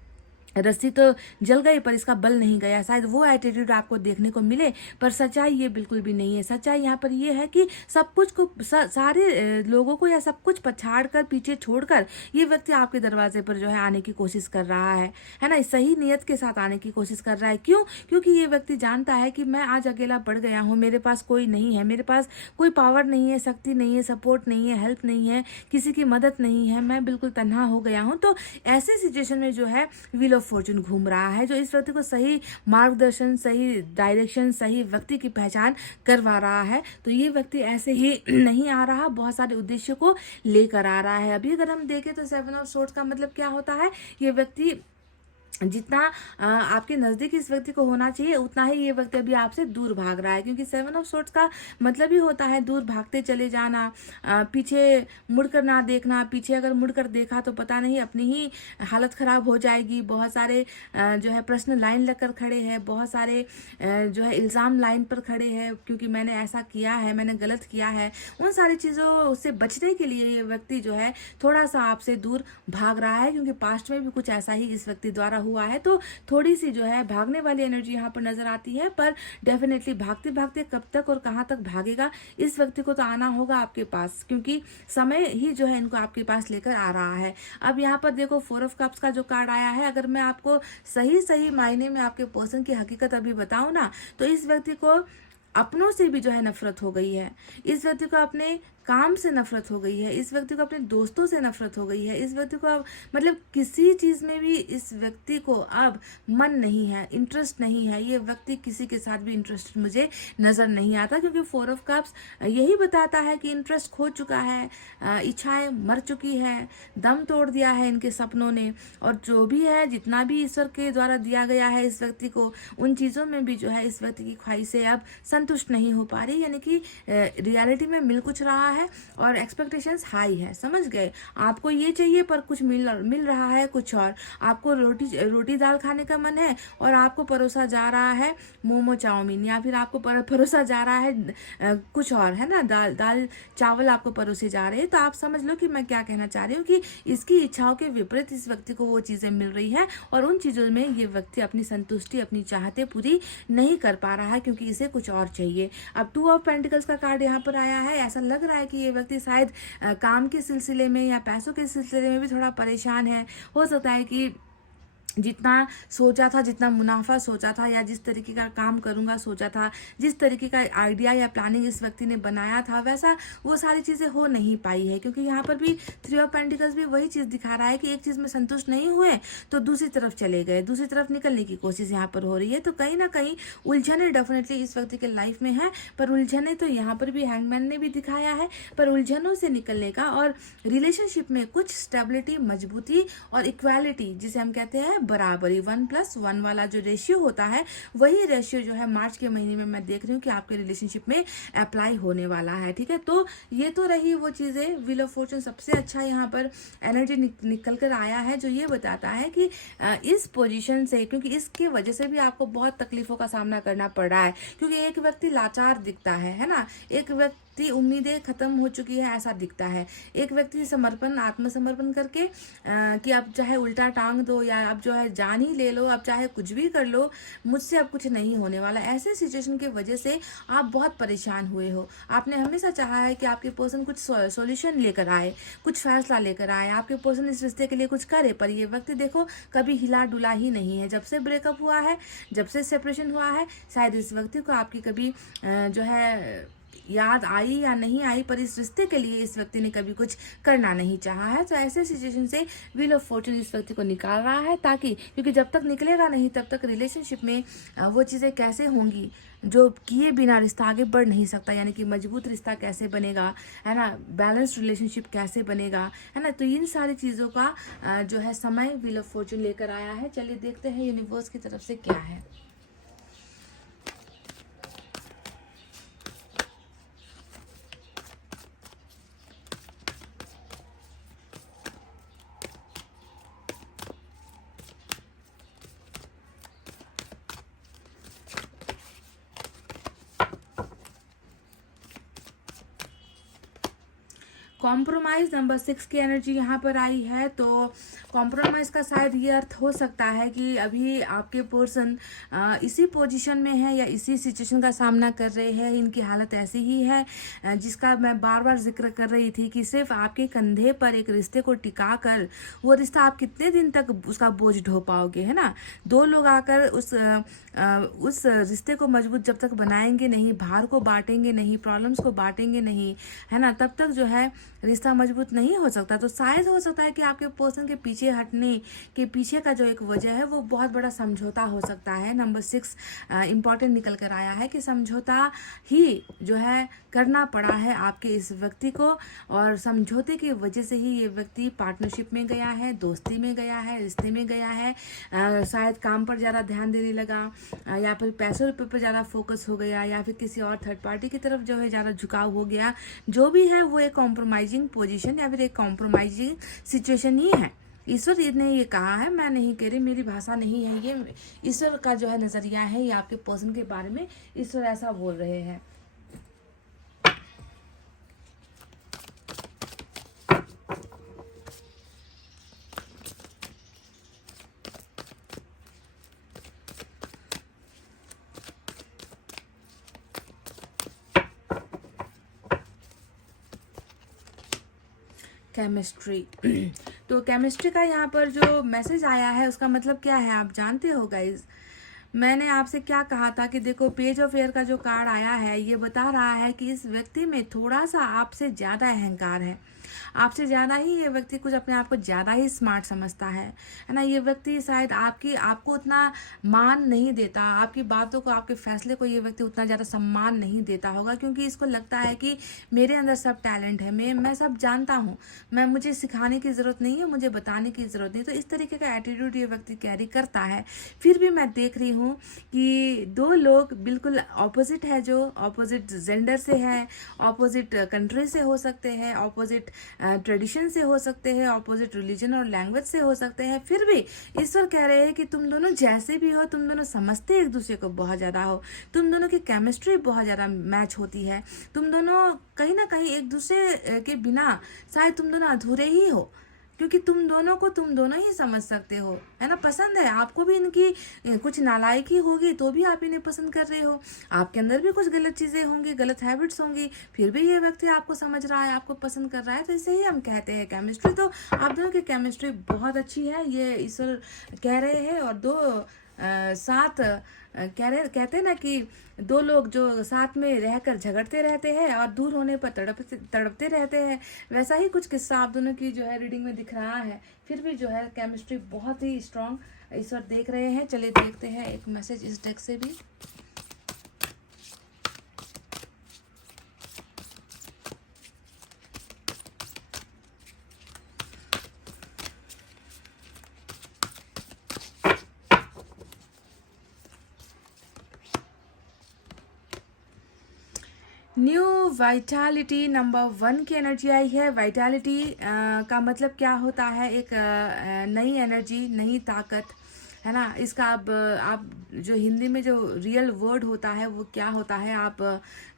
रस्सी तो जल गई पर इसका बल नहीं गया, शायद वो एटीट्यूड आपको देखने को मिले। पर सच्चाई ये बिल्कुल भी नहीं है। सच्चाई यहाँ पर ये है कि सब कुछ को सारे लोगों को या सब कुछ पछाड़ कर, पीछे छोड़कर ये व्यक्ति आपके दरवाजे पर जो है आने की कोशिश कर रहा है ना। सही नियत के साथ आने की कोशिश कर रहा है। क्यों? क्योंकि ये व्यक्ति जानता है कि मैं आज अकेला पड़ गया हूँ, मेरे पास कोई नहीं है, मेरे पास कोई पावर नहीं है, शक्ति नहीं है, सपोर्ट नहीं है, हेल्प नहीं है, किसी की मदद नहीं है, मैं बिल्कुल तन्हा हो गया हूँ। तो ऐसे सिचुएशन में जो है व्हील ऑफ फॉर्चून घूम रहा है, जो इस व्यक्ति को सही मार्गदर्शन, सही डायरेक्शन, सही व्यक्ति की पहचान करवा रहा है। तो ये व्यक्ति ऐसे ही नहीं आ रहा, बहुत सारे उद्देश्यों को लेकर आ रहा है। अभी अगर हम देखें तो 7 ऑफ सोर्ड्स का मतलब क्या होता है, ये व्यक्ति जितना आपके नज़दीक इस व्यक्ति को होना चाहिए उतना ही ये व्यक्ति अभी आपसे दूर भाग रहा है। क्योंकि 7 ऑफ सोर्ड्स का मतलब ही होता है दूर भागते चले जाना, पीछे मुड़कर ना देखना। पीछे अगर मुड़कर देखा तो पता नहीं अपनी ही हालत ख़राब हो जाएगी। बहुत सारे जो है प्रश्न लाइन लगकर खड़े हैं, बहुत सारे जो है इल्ज़ाम लाइन पर खड़े हैं, क्योंकि मैंने ऐसा किया है, मैंने गलत किया है। उन सारी चीज़ों से बचने के लिए ये व्यक्ति जो है थोड़ा सा आपसे दूर भाग रहा है, क्योंकि पास्ट में भी कुछ ऐसा ही इस व्यक्ति द्वारा हुआ है। तो थोड़ी सी जो है भागने वाली एनर्जी यहाँ पर नजर आती है। पर डेफिनेटली भागते भागते कब तक और कहाँ तक भागेगा, इस व्यक्ति को तो आना होगा आपके पास, क्योंकि समय ही जो है इनको आपके पास लेकर आ रहा है। अब यहाँ पर देखो 4 ऑफ कप्स का जो कार्ड आया है, अगर मैं आपको सही मायने में आपके पर्सन की हकीकत अभी बताऊं ना, तो इस व्यक्ति को अपनों से भी जो है नफरत हो गई है। इस व्यक्ति को अपने काम से नफरत हो गई है, इस व्यक्ति को अपने दोस्तों से नफरत हो गई है, इस व्यक्ति को अब मतलब किसी चीज़ में भी इस व्यक्ति को अब मन नहीं है, इंटरेस्ट नहीं है। ये व्यक्ति किसी के साथ भी इंटरेस्ट मुझे नज़र नहीं आता, क्योंकि 4 ऑफ कप्स यही बताता है कि इंटरेस्ट खो चुका है, इच्छाएं मर चुकी है, दम तोड़ दिया है इनके सपनों ने। और जो भी है, जितना भी ईश्वर के द्वारा दिया गया है इस व्यक्ति को, उन चीज़ों में भी जो है इस व्यक्ति की ख्वाहिशें अब संतुष्ट नहीं हो पा रही। यानी कि रियलिटी में मिल कुछ रहा है और एक्सपेक्टेशंस हाई है, समझ गए। आपको ये चाहिए पर कुछ मिल रहा है कुछ और। आपको रोटी दाल खाने का मन है और आपको परोसा जा रहा है मोमो चाउमीन, या फिर आपको परोसा जा रहा है कुछ और, है ना, दाल चावल आपको परोसे जा रहे हैं। तो आप समझ लो कि मैं क्या कहना चाह रही हूँ कि इसकी इच्छाओं के विपरीत इस व्यक्ति को वो चीज़ें मिल रही है और उन चीज़ों में ये व्यक्ति अपनी संतुष्टि, अपनी चाहते पूरी नहीं कर पा रहा है क्योंकि इसे कुछ और चाहिए। अब 2 ऑफ पेंटिकल्स का कार्ड यहाँ पर आया है। ऐसा लग रहा है कि ये व्यक्ति शायद काम के सिलसिले में या पैसों के सिलसिले में भी थोड़ा परेशान है। हो सकता है कि जितना सोचा था, जितना मुनाफा सोचा था, या जिस तरीके का काम करूंगा सोचा था, जिस तरीके का आइडिया या प्लानिंग इस व्यक्ति ने बनाया था, वैसा वो सारी चीज़ें हो नहीं पाई है। क्योंकि यहाँ पर भी 3 ऑफ पेंटिकल्स भी वही चीज़ दिखा रहा है कि एक चीज़ में संतुष्ट नहीं हुए तो दूसरी तरफ चले गए, दूसरी तरफ निकलने की कोशिश यहाँ पर हो रही है। तो कहीं ना कहीं उलझने डेफिनेटली इस व्यक्ति के लाइफ में है, पर उलझने तो यहाँ पर भी हैंगमैन ने भी दिखाया है, पर उलझनों से निकलने का और रिलेशनशिप में कुछ स्टेबिलिटी, मजबूती और इक्वालिटी, जिसे हम कहते हैं बराबरी, 1+1 वाला जो रेशियो होता है, वही रेशियो जो है मार्च के महीने में मैं देख रही हूँ कि आपके रिलेशनशिप में अप्लाई होने वाला है। ठीक है, तो ये तो रही वो चीज़ें। व्हील ऑफ फॉर्चून सबसे अच्छा यहाँ पर एनर्जी निकल कर आया है, जो ये बताता है कि इस पोजीशन से, क्योंकि इसके वजह से भी आपको बहुत तकलीफों का सामना करना पड़ रहा है, क्योंकि एक व्यक्ति लाचार दिखता है ना, एक व्यक्ति उम्मीदें खत्म हो चुकी है ऐसा दिखता है, एक व्यक्ति समर्पण, आत्मसमर्पण करके कि अब चाहे उल्टा टांग दो या अब जो है जान ही ले लो, अब चाहे कुछ भी कर लो, मुझसे अब कुछ नहीं होने वाला, ऐसे सिचुएशन की वजह से आप बहुत परेशान हुए हो। आपने हमेशा चाहा है कि आपके पर्सन कुछ सॉल्यूशन लेकर आए, कुछ फैसला लेकर आए, आपके पर्सन इस रिश्ते के लिए कुछ करे, पर ये व्यक्ति देखो कभी हिला डुला ही नहीं है। जब से ब्रेकअप हुआ है, जब से सेपरेशन हुआ है, शायद इस व्यक्ति को आपकी कभी जो है याद आई या नहीं आई, पर इस रिश्ते के लिए इस व्यक्ति ने कभी कुछ करना नहीं चाहा है। तो ऐसे सिचुएशन से व्हील ऑफ फॉर्चून इस व्यक्ति को निकाल रहा है, ताकि, क्योंकि जब तक निकलेगा नहीं तब तक रिलेशनशिप में वो चीज़ें कैसे होंगी जो किए बिना रिश्ता आगे बढ़ नहीं सकता, यानी कि मजबूत रिश्ता कैसे बनेगा, है ना, बैलेंस्ड रिलेशनशिप कैसे बनेगा, है ना। तो इन सारी चीज़ों का जो है समय व्हील ऑफ फॉर्चून लेकर आया है। चलिए देखते हैं यूनिवर्स की तरफ से क्या है। कॉम्प्रोमाइज़ नंबर 6 की एनर्जी यहाँ पर आई है। तो कॉम्प्रोमाइज़ का शायद ये अर्थ हो सकता है कि अभी आपके पर्सन इसी पोजीशन में है या इसी सिचुएशन का सामना कर रहे हैं। इनकी हालत ऐसी ही है जिसका मैं बार बार जिक्र कर रही थी कि सिर्फ आपके कंधे पर एक रिश्ते को टिका कर वो रिश्ता आप कितने दिन तक उसका बोझ ढो पाओगे, है ना। 2 लोग आकर उस रिश्ते को मजबूत जब तक बनाएंगे नहीं, भार को बांटेंगे नहीं, प्रॉब्लम्स को बांटेंगे नहीं, है ना, तब तक जो है रिश्ता मजबूत नहीं हो सकता। तो शायद हो सकता है कि आपके पर्सन के पीछे हटने के पीछे का जो एक वजह है वो बहुत बड़ा समझौता हो सकता है। नंबर 6 इम्पॉर्टेंट निकल कर आया है कि समझौता ही जो है करना पड़ा है आपके इस व्यक्ति को, और समझौते की वजह से ही ये व्यक्ति पार्टनरशिप में गया है, दोस्ती में गया है, रिश्ते में गया है, शायद काम पर ज़्यादा ध्यान देने लगा, या फिर पैसों रुपये पर ज़्यादा फोकस हो गया, या फिर किसी और थर्ड पार्टी की तरफ जो है ज़्यादा झुकाव हो गया। जो भी है वो एक कॉम्प्रोमाइजिंग पोजीशन या फिर एक कॉम्प्रोमाइजिंग सिचुएशन ही है। ईश्वर ने ये कहा है, मैं नहीं कह रही, मेरी भाषा नहीं है, ये ईश्वर का जो है नज़रिया है, ये आपके पर्सन के बारे में ईश्वर ऐसा बोल रहे हैं। केमिस्ट्री तो केमिस्ट्री का यहाँ पर जो मैसेज आया है उसका मतलब क्या है आप जानते हो गाइज। मैंने आपसे क्या कहा था कि देखो पेज ऑफ एयर का जो कार्ड आया है ये बता रहा है कि इस व्यक्ति में थोड़ा सा आपसे ज़्यादा अहंकार है, आपसे ज़्यादा ही ये व्यक्ति कुछ अपने आप को ज़्यादा ही स्मार्ट समझता है ना। ये व्यक्ति शायद आपको उतना मान नहीं देता, आपकी बातों को, आपके फैसले को ये व्यक्ति उतना ज़्यादा सम्मान नहीं देता होगा, क्योंकि इसको लगता है कि मेरे अंदर सब टैलेंट है, मैं सब जानता हूँ, मुझे सिखाने की ज़रूरत नहीं है, मुझे बताने की ज़रूरत नहीं। तो इस तरीके का एटीट्यूड ये व्यक्ति कैरी करता है। फिर भी मैं देख रही हूँ कि दो लोग बिल्कुल ऑपोजिट है, जो ऑपोजिट जेंडर से है, ऑपोजिट कंट्री से हो सकते हैं, ऑपोजिट ट्रेडिशन से हो सकते हैं, ऑपोजिट रिलीजन और लैंग्वेज से हो सकते हैं। फिर भी ईश्वर कह रहे हैं कि तुम दोनों जैसे भी हो, तुम दोनों समझते एक दूसरे को बहुत ज़्यादा हो, तुम दोनों की केमिस्ट्री बहुत ज़्यादा मैच होती है, तुम दोनों कहीं ना कहीं एक दूसरे के बिना शायद तुम दोनों अधूरे ही हो, क्योंकि तुम दोनों ही समझ सकते हो, है ना। पसंद है आपको भी इनकी, कुछ नालायकी होगी तो भी आप इन्हें पसंद कर रहे हो, आपके अंदर भी कुछ गलत चीज़ें होंगी, गलत हैबिट्स होंगी, फिर भी ये व्यक्ति आपको समझ रहा है, आपको पसंद कर रहा है। तो इसे ही हम कहते हैं केमिस्ट्री। तो आप दोनों की केमिस्ट्री बहुत अच्छी है, ये ईश्वर कह रहे हैं। और साथ कहते हैं ना कि दो लोग जो साथ में रहकर झगड़ते रहते हैं और दूर होने पर तड़पते रहते हैं, वैसा ही कुछ किस्सा आप दोनों की जो है रीडिंग में दिख रहा है। फिर भी जो है केमिस्ट्री बहुत ही स्ट्रांग ईश्वर देख रहे हैं। चलिए देखते हैं एक मैसेज इस डेक से भी। न्यू वाइटैलिटी नंबर 1 की एनर्जी आई है। वाइटैलिटी का मतलब क्या होता है? एक नई एनर्जी, नई ताकत, है ना। इसका आप जो हिंदी में जो रियल वर्ड होता है वो क्या होता है, आप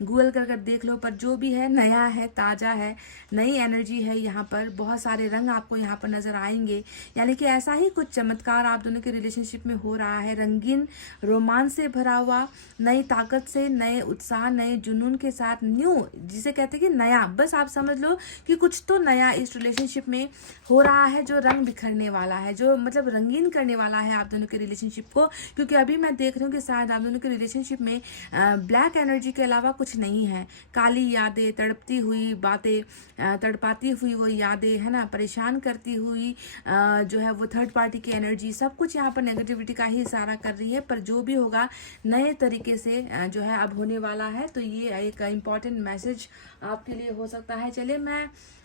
गूगल कर देख लो। पर जो भी है, नया है, ताज़ा है, नई एनर्जी है। यहाँ पर बहुत सारे रंग आपको यहाँ पर नज़र आएंगे, यानी कि ऐसा ही कुछ चमत्कार आप दोनों के रिलेशनशिप में हो रहा है। रंगीन रोमांस से भरा हुआ, नई ताकत से, नए उत्साह, नए जुनून के साथ, न्यू जिसे कहते हैं कि नया, बस आप समझ लो कि कुछ तो नया इस रिलेशनशिप में हो रहा है, जो रंग बिखरने वाला है, जो मतलब रंगीन करने वाला है आप दोनों के रिलेशनशिप को। क्योंकि अभी मैं देख रही हूँ कि शायद आप दोनों के रिलेशनशिप में ब्लैक एनर्जी के अलावा कुछ नहीं है। काली यादें, तड़पती हुई बातें, तड़पाती हुई वो यादें, है ना, परेशान करती हुई जो है वो थर्ड पार्टी की एनर्जी, सब कुछ यहाँ पर नेगेटिविटी का ही इशारा कर रही है। पर जो भी होगा नए तरीके से जो है अब होने वाला है। तो ये एक इम्पॉर्टेंट मैसेज आपके लिए हो सकता है। चलिए मैं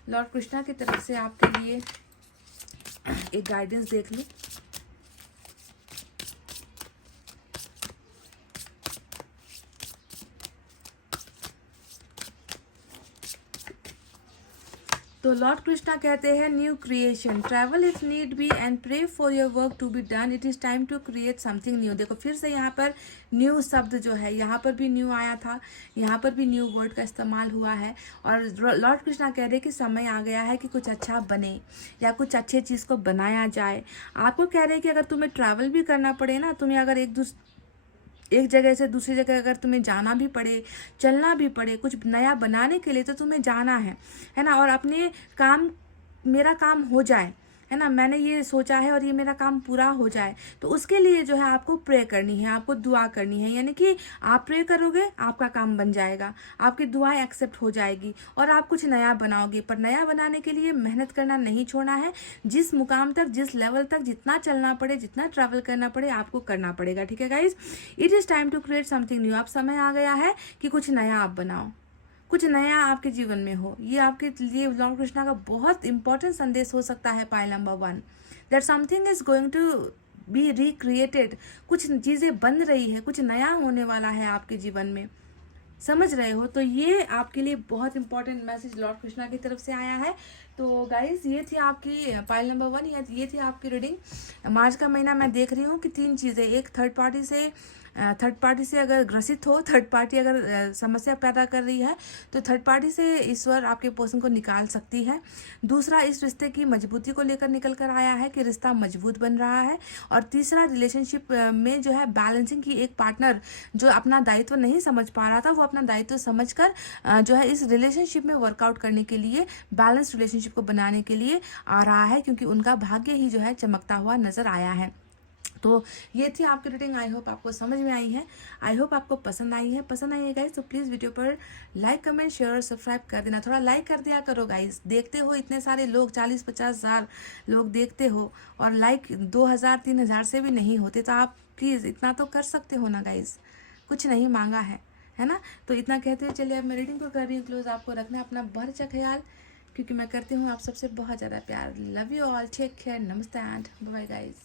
लॉर्ड कृष्णा की तरफ से आपके लिए एक गाइडेंस देख लूँ। तो लॉर्ड कृष्णा कहते हैं new creation, travel if need be and pray for your work to be done, it is time to create something new. देखो फिर से यहाँ पर न्यू शब्द जो है, यहाँ पर भी न्यू आया था, यहाँ पर भी न्यू वर्ड का इस्तेमाल हुआ है। और लॉर्ड कृष्णा कह रहे हैं कि समय आ गया है कि कुछ अच्छा बने या कुछ अच्छे चीज़ को बनाया जाए। आपको कह रहे हैं कि अगर तुम्हें ट्रैवल भी करना पड़े ना, तुम्हें अगर एक जगह से दूसरी जगह अगर तुम्हें जाना भी पड़े, चलना भी पड़े, कुछ नया बनाने के लिए, तो तुम्हें जाना है ना। और अपने काम, मेरा काम हो जाए, है ना, मैंने ये सोचा है और ये मेरा काम पूरा हो जाए, तो उसके लिए जो है आपको प्रे करनी है, आपको दुआ करनी है। यानी कि आप प्रे करोगे, आपका काम बन जाएगा, आपकी दुआएं एक्सेप्ट हो जाएगी और आप कुछ नया बनाओगे। पर नया बनाने के लिए मेहनत करना नहीं छोड़ना है। जिस मुकाम तक, जिस लेवल तक जितना चलना पड़े, जितना ट्रैवल करना पड़े, आपको करना पड़ेगा। ठीक है guys, it is time to create something new. अब समय आ गया है कि कुछ नया आप बनाओ, कुछ नया आपके जीवन में हो। ये आपके लिए लॉर्ड कृष्णा का बहुत इंपॉर्टेंट संदेश हो सकता है। Pile number 1, that something is going to be recreated. कुछ चीज़ें बन रही है, कुछ नया होने वाला है आपके जीवन में, समझ रहे हो। तो ये आपके लिए बहुत इंपॉर्टेंट मैसेज लॉर्ड कृष्णा की तरफ से आया है। तो गाइज ये थी आपकी पाइल नंबर 1, ये थी आपकी रीडिंग। मार्च का महीना मैं देख रही हूँ कि 3 चीज़ें, एक थर्ड पार्टी से अगर ग्रसित हो, थर्ड पार्टी अगर समस्या पैदा कर रही है, तो थर्ड पार्टी से ईश्वर आपके पर्सन को निकाल सकती है। दूसरा, इस रिश्ते की मजबूती को लेकर निकल कर आया है कि रिश्ता मजबूत बन रहा है। और तीसरा, रिलेशनशिप में जो है बैलेंसिंग की, एक पार्टनर जो अपना दायित्व नहीं समझ पा रहा था, वो अपना दायित्व समझकर जो है इस रिलेशनशिप में वर्कआउट करने के लिए, बैलेंस रिलेशनशिप को बनाने के लिए आ रहा है, क्योंकि उनका भाग्य ही जो है चमकता हुआ नजर आया है। तो ये थी आपकी रीडिंग। आई होप आपको समझ में आई है, आई होप आपको पसंद आई है। पसंद आई है गाइज तो प्लीज़ वीडियो पर लाइक कमेंट शेयर और सब्सक्राइब कर देना। थोड़ा लाइक कर दिया करो गाइज, देखते हो इतने सारे लोग, 40-50 हज़ार लोग देखते हो और लाइक 2000-3000 से भी नहीं होते, तो आप प्लीज़ इतना तो कर सकते हो ना गाइज, कुछ नहीं मांगा है ना। तो इतना कहते हुए चलिए अब मैं रीडिंग को कर रही हूँ क्लोज। आपको रखना अपना बहुत अच्छा ख्याल, क्योंकि मैं करती हूँ आप सबसे बहुत ज़्यादा प्यार। Love you all, take care, नमस्ते and bye guys.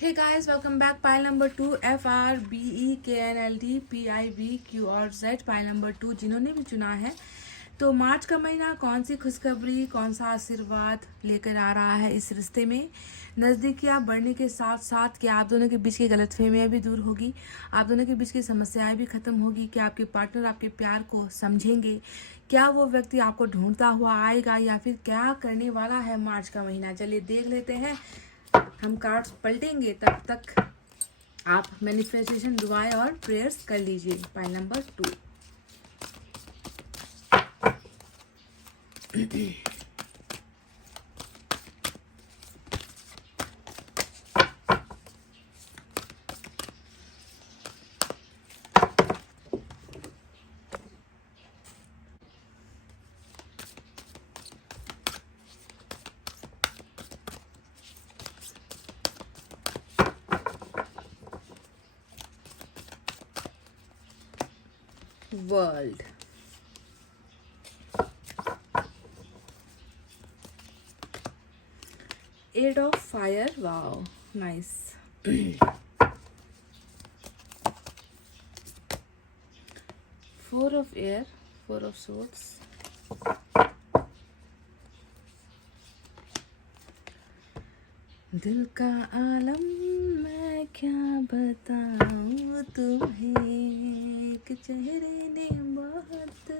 Hey guys, welcome back. Pile number 2 FRBEKNLDPIVQ और Z पाइल नंबर 2 जिन्होंने भी चुना है। तो मार्च का महीना कौन सी खुशखबरी, कौन सा आशीर्वाद लेकर आ रहा है इस रिश्ते में। नज़दीकियाँ बढ़ने के साथ साथ क्या आप दोनों के बीच की गलतफहमियाँ भी दूर होगी, आप दोनों के बीच की समस्याएं भी खत्म होगी। क्या आपके पार्टनर आपके प्यार को समझेंगे, क्या वो व्यक्ति आपको ढूंढता हुआ आएगा, या फिर क्या करने वाला है मार्च का महीना। चलिए देख लेते हैं, हम कार्ड्स पलटेंगे, तब तक आप मैनिफेस्टेशन दुआएं और प्रेयर्स कर लीजिए। Pile number 2। World, eight of fire, wow nice. Four of air, four of swords, दिल का आलम मैं क्या बताऊं तुम्हें, एक चेहरे ने बहुत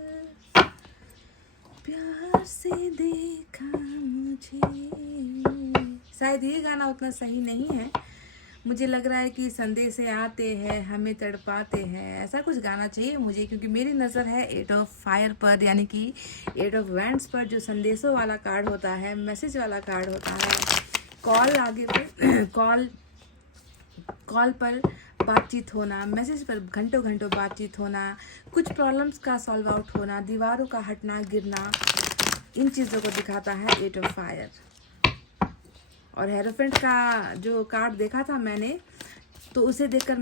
प्यार से देखा मुझे। शायद ये गाना उतना सही नहीं है, मुझे लग रहा है कि संदेश आते हैं हमें तड़पाते हैं, ऐसा कुछ गाना चाहिए मुझे, क्योंकि मेरी नज़र है एट ऑफ फायर पर, यानी कि एट ऑफ वैंड्स पर, जो संदेशों वाला कार्ड होता है, मैसेज वाला कार्ड होता है। कॉल आगे पे कॉल पर बातचीत होना, मैसेज पर घंटों घंटों बातचीत होना, कुछ प्रॉब्लम्स का सॉल्व आउट होना, दीवारों का हटना गिरना, इन चीज़ों को दिखाता है एट ऑफ फायर। और हेरोफेंट का जो कार्ड देखा था मैंने, तो उसे देखकर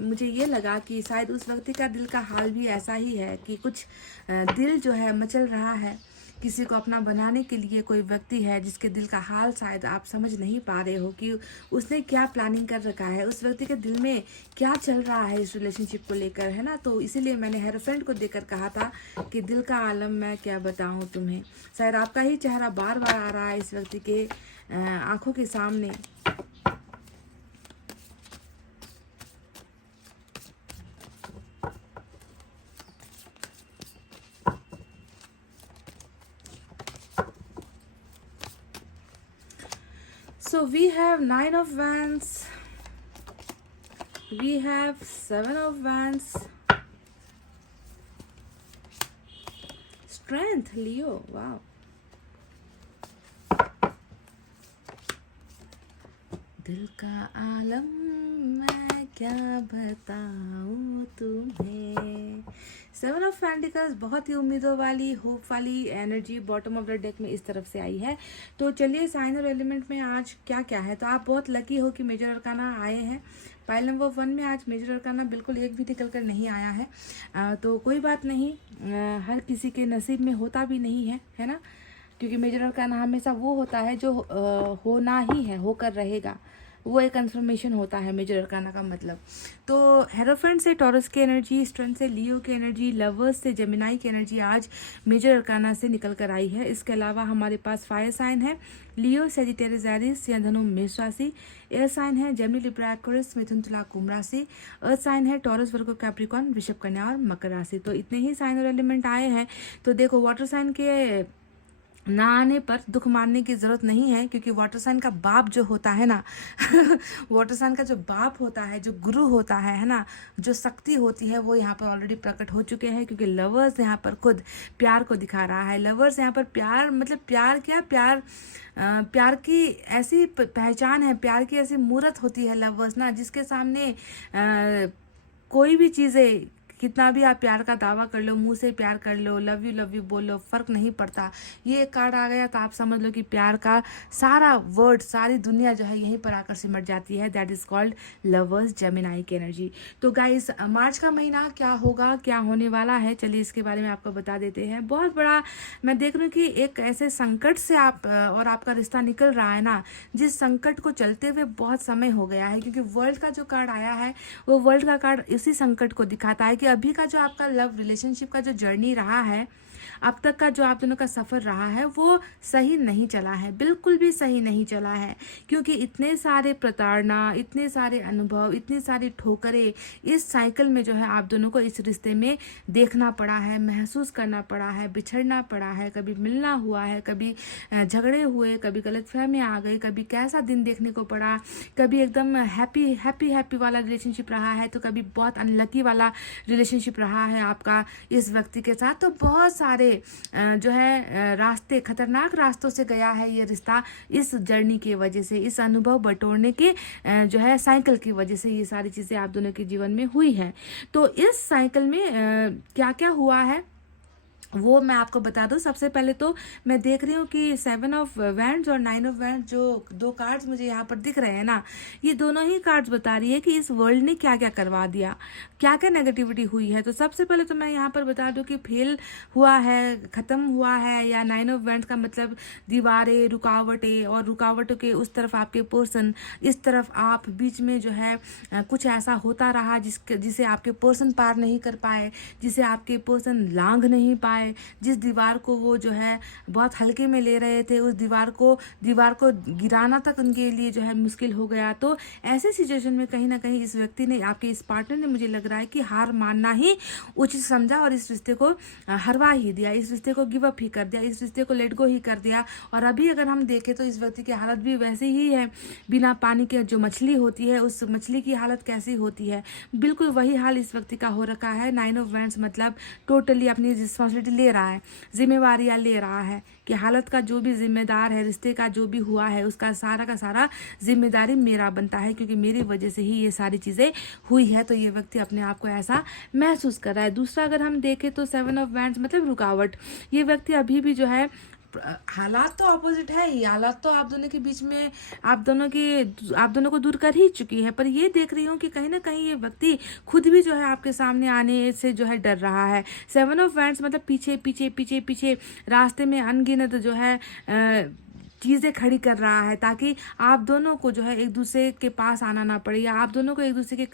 मुझे ये लगा कि शायद उस व्यक्ति का दिल का हाल भी ऐसा ही है कि कुछ दिल जो है मचल रहा है, किसी को अपना बनाने के लिए कोई व्यक्ति है जिसके दिल का हाल शायद आप समझ नहीं पा रहे हो कि उसने क्या प्लानिंग कर रखा है, उस व्यक्ति के दिल में क्या चल रहा है इस रिलेशनशिप को लेकर, है ना। तो इसीलिए मैंने हेरोफेंट को देखकर कहा था कि दिल का आलम मैं क्या बताऊं तुम्हें। शायद आपका ही चेहरा बार बार आ रहा है इस व्यक्ति के आंखों के सामने। So we have 9 of wands, we have 7 of wands, strength, Leo, wow. दिल का आलम मैं क्या बताऊं तुम्हें। 7 ऑफ पेंटिकल्स, बहुत ही उम्मीदों वाली, होप वाली energy bottom of the deck में इस तरफ से आई है। तो चलिए साइन और एलिमेंट में आज क्या क्या है। तो आप बहुत लकी हो कि मेजर अरकाना आए हैं। पाइल नंबर 1 में आज मेजर अरकाना बिल्कुल एक भी निकल कर नहीं आया है। तो कोई बात नहीं, हर किसी के नसीब में होता भी नहीं है ना, क्योंकि मेजर अरकाना हमेशा वो होता है जो होना ही है, होकर रहेगा, वो एक कन्फर्मेशन होता है मेजर अरकाना का मतलब। तो हेरोफेंट से टॉरस की एनर्जी, स्ट्रेंथ से लियो की एनर्जी, लवर्स से जेमिनाई की एनर्जी आज मेजर अरकाना से निकल कर आई है। इसके अलावा हमारे पास फायर साइन है लियो, सेजिटेरियस, एरीज या धनु मेष राशि। एयर साइन है जेमिनी, लिब्रा, एक्वेरियस, मिथुन, तुला, कुंभ राशि। अर्थ साइन है टॉरस, वर्गो, कैप्रिकॉर्न, वृषभ, कन्या और मकर राशि। तो इतने ही साइन और एलिमेंट आए हैं। तो देखो वाटर साइन के ना आने पर दुख मानने की ज़रूरत नहीं है, क्योंकि वाटर साइन का बाप जो होता है ना वाटर साइन का जो बाप होता है, जो गुरु होता है ना, जो शक्ति होती है, वो यहाँ पर ऑलरेडी प्रकट हो चुके हैं। क्योंकि लवर्स यहाँ पर खुद प्यार को दिखा रहा है। लवर्स यहाँ पर प्यार मतलब प्यार क्या, प्यार की ऐसी पहचान है, प्यार की ऐसी मूर्त होती है लवर्स ना, जिसके सामने कोई भी चीज़ें, कितना भी आप प्यार का दावा कर लो, मुंह से प्यार कर लो, लव यू बोलो, फर्क नहीं पड़ता। ये एक कार्ड आ गया तो आप समझ लो कि प्यार का सारा वर्ड, सारी दुनिया जो है यहीं पर आकर सिमट जाती है। That is called lovers Gemini की एनर्जी। तो गाइस, मार्च का महीना क्या होगा, क्या होने वाला है, चलिए इसके बारे में आपको बता देते हैं। बहुत बड़ा मैं देख रही हूँ कि एक ऐसे संकट से आप और आपका रिश्ता निकल रहा है ना, जिस संकट को चलते हुए बहुत समय हो गया है। क्योंकि वर्ल्ड का जो कार्ड आया है, वो वर्ल्ड का कार्ड इसी संकट को दिखाता है कि अभी का जो आपका लव रिलेशनशिप का जो जर्नी रहा है, अब तक का जो आप दोनों का सफ़र रहा है, वो सही नहीं चला है, बिल्कुल भी सही नहीं चला है। क्योंकि इतने सारे प्रताड़ना, इतने सारे अनुभव, इतनी सारी ठोकरें इस साइकिल में जो है आप दोनों को इस रिश्ते में देखना पड़ा है, महसूस करना पड़ा है, बिछड़ना पड़ा है, कभी मिलना हुआ है, कभी झगड़े हुए, कभी गलतफहमियां आ गई, कभी कैसा दिन देखने को पड़ा, कभी एकदम हैप्पी वाला रिलेशनशिप रहा है, तो कभी बहुत अनलकी वाला रिलेशनशिप रहा है आपका इस व्यक्ति के साथ। तो बहुत सारे जो है रास्ते, खतरनाक रास्तों से गया है ये रिश्ता, इस जर्नी की वजह से, इस अनुभव बटोरने के जो है साइकिल की वजह से ये सारी चीज़ें आप दोनों के जीवन में हुई हैं। तो इस साइकिल में क्या क्या हुआ है वो मैं आपको बता दूं। सबसे पहले तो मैं देख रही हूँ कि 7 ऑफ वैंड्स और 9 ऑफ वैंड्स, जो दो कार्ड्स मुझे यहाँ पर दिख रहे हैं ना, ये दोनों ही कार्ड्स बता रही है कि इस वर्ल्ड ने क्या क्या करवा दिया, क्या क्या नेगेटिविटी हुई है। तो सबसे पहले तो मैं यहाँ पर बता दूं कि फेल हुआ है, ख़त्म हुआ है, या 9 ऑफ वैंड्स का मतलब दीवारें, रुकावटें, और रुकावटों के उस तरफ आपके पर्सन, इस तरफ आप, बीच में जो है कुछ ऐसा होता रहा जिसे आपके पर्सन पार नहीं कर पाए, जिसे आपके पर्सन लांघ नहीं पाए, जिस दीवार को वो जो है बहुत हल्के में ले रहे थे, उस दीवार को गिराना तक उनके लिए जो है मुश्किल हो गया। तो ऐसे सिचुएशन में कहीं ना कहीं इस व्यक्ति ने, आपके इस पार्टनर ने, मुझे लग रहा है कि हार मानना ही उचित समझा और इस रिश्ते को हरवा ही दिया, इस रिश्ते को गिव अप ही कर दिया, इस रिश्ते को लेट गो ही कर दिया। और अभी अगर हम देखें तो इस व्यक्ति की हालत भी वैसे ही है, बिना पानी के जो मछली होती है, उस मछली की हालत कैसी होती है, बिल्कुल वही हाल इस व्यक्ति का हो रखा है। 9 ऑफ वैंड्स मतलब टोटली अपनी रिस्पॉन्सिबिलिटी ले रहा है, जिम्मेवारियां ले रहा है कि हालत का जो भी जिम्मेदार है, रिश्ते का जो भी हुआ है, उसका सारा का सारा जिम्मेदारी मेरा बनता है, क्योंकि मेरी वजह से ही ये सारी चीज़ें हुई है। तो ये व्यक्ति अपने आप को ऐसा महसूस कर रहा है। दूसरा अगर हम देखें तो 7 ऑफ वैंड्स मतलब रुकावट, ये व्यक्ति अभी भी जो है, हालात तो अपोजिट है ही, हालात तो आप दोनों के बीच में, आप दोनों को दूर कर ही चुकी है, पर ये देख रही हूँ कि कहीं ना कहीं ये व्यक्ति खुद भी जो है आपके सामने आने से जो है डर रहा है। 7 ऑफ वैंड्स मतलब पीछे पीछे पीछे पीछे रास्ते में अनगिनत जो है चीज़ें खड़ी कर रहा है, ताकि आप दोनों को जो है एक दूसरे के पास आना ना पड़े, या आप दोनों को एक दूसरे के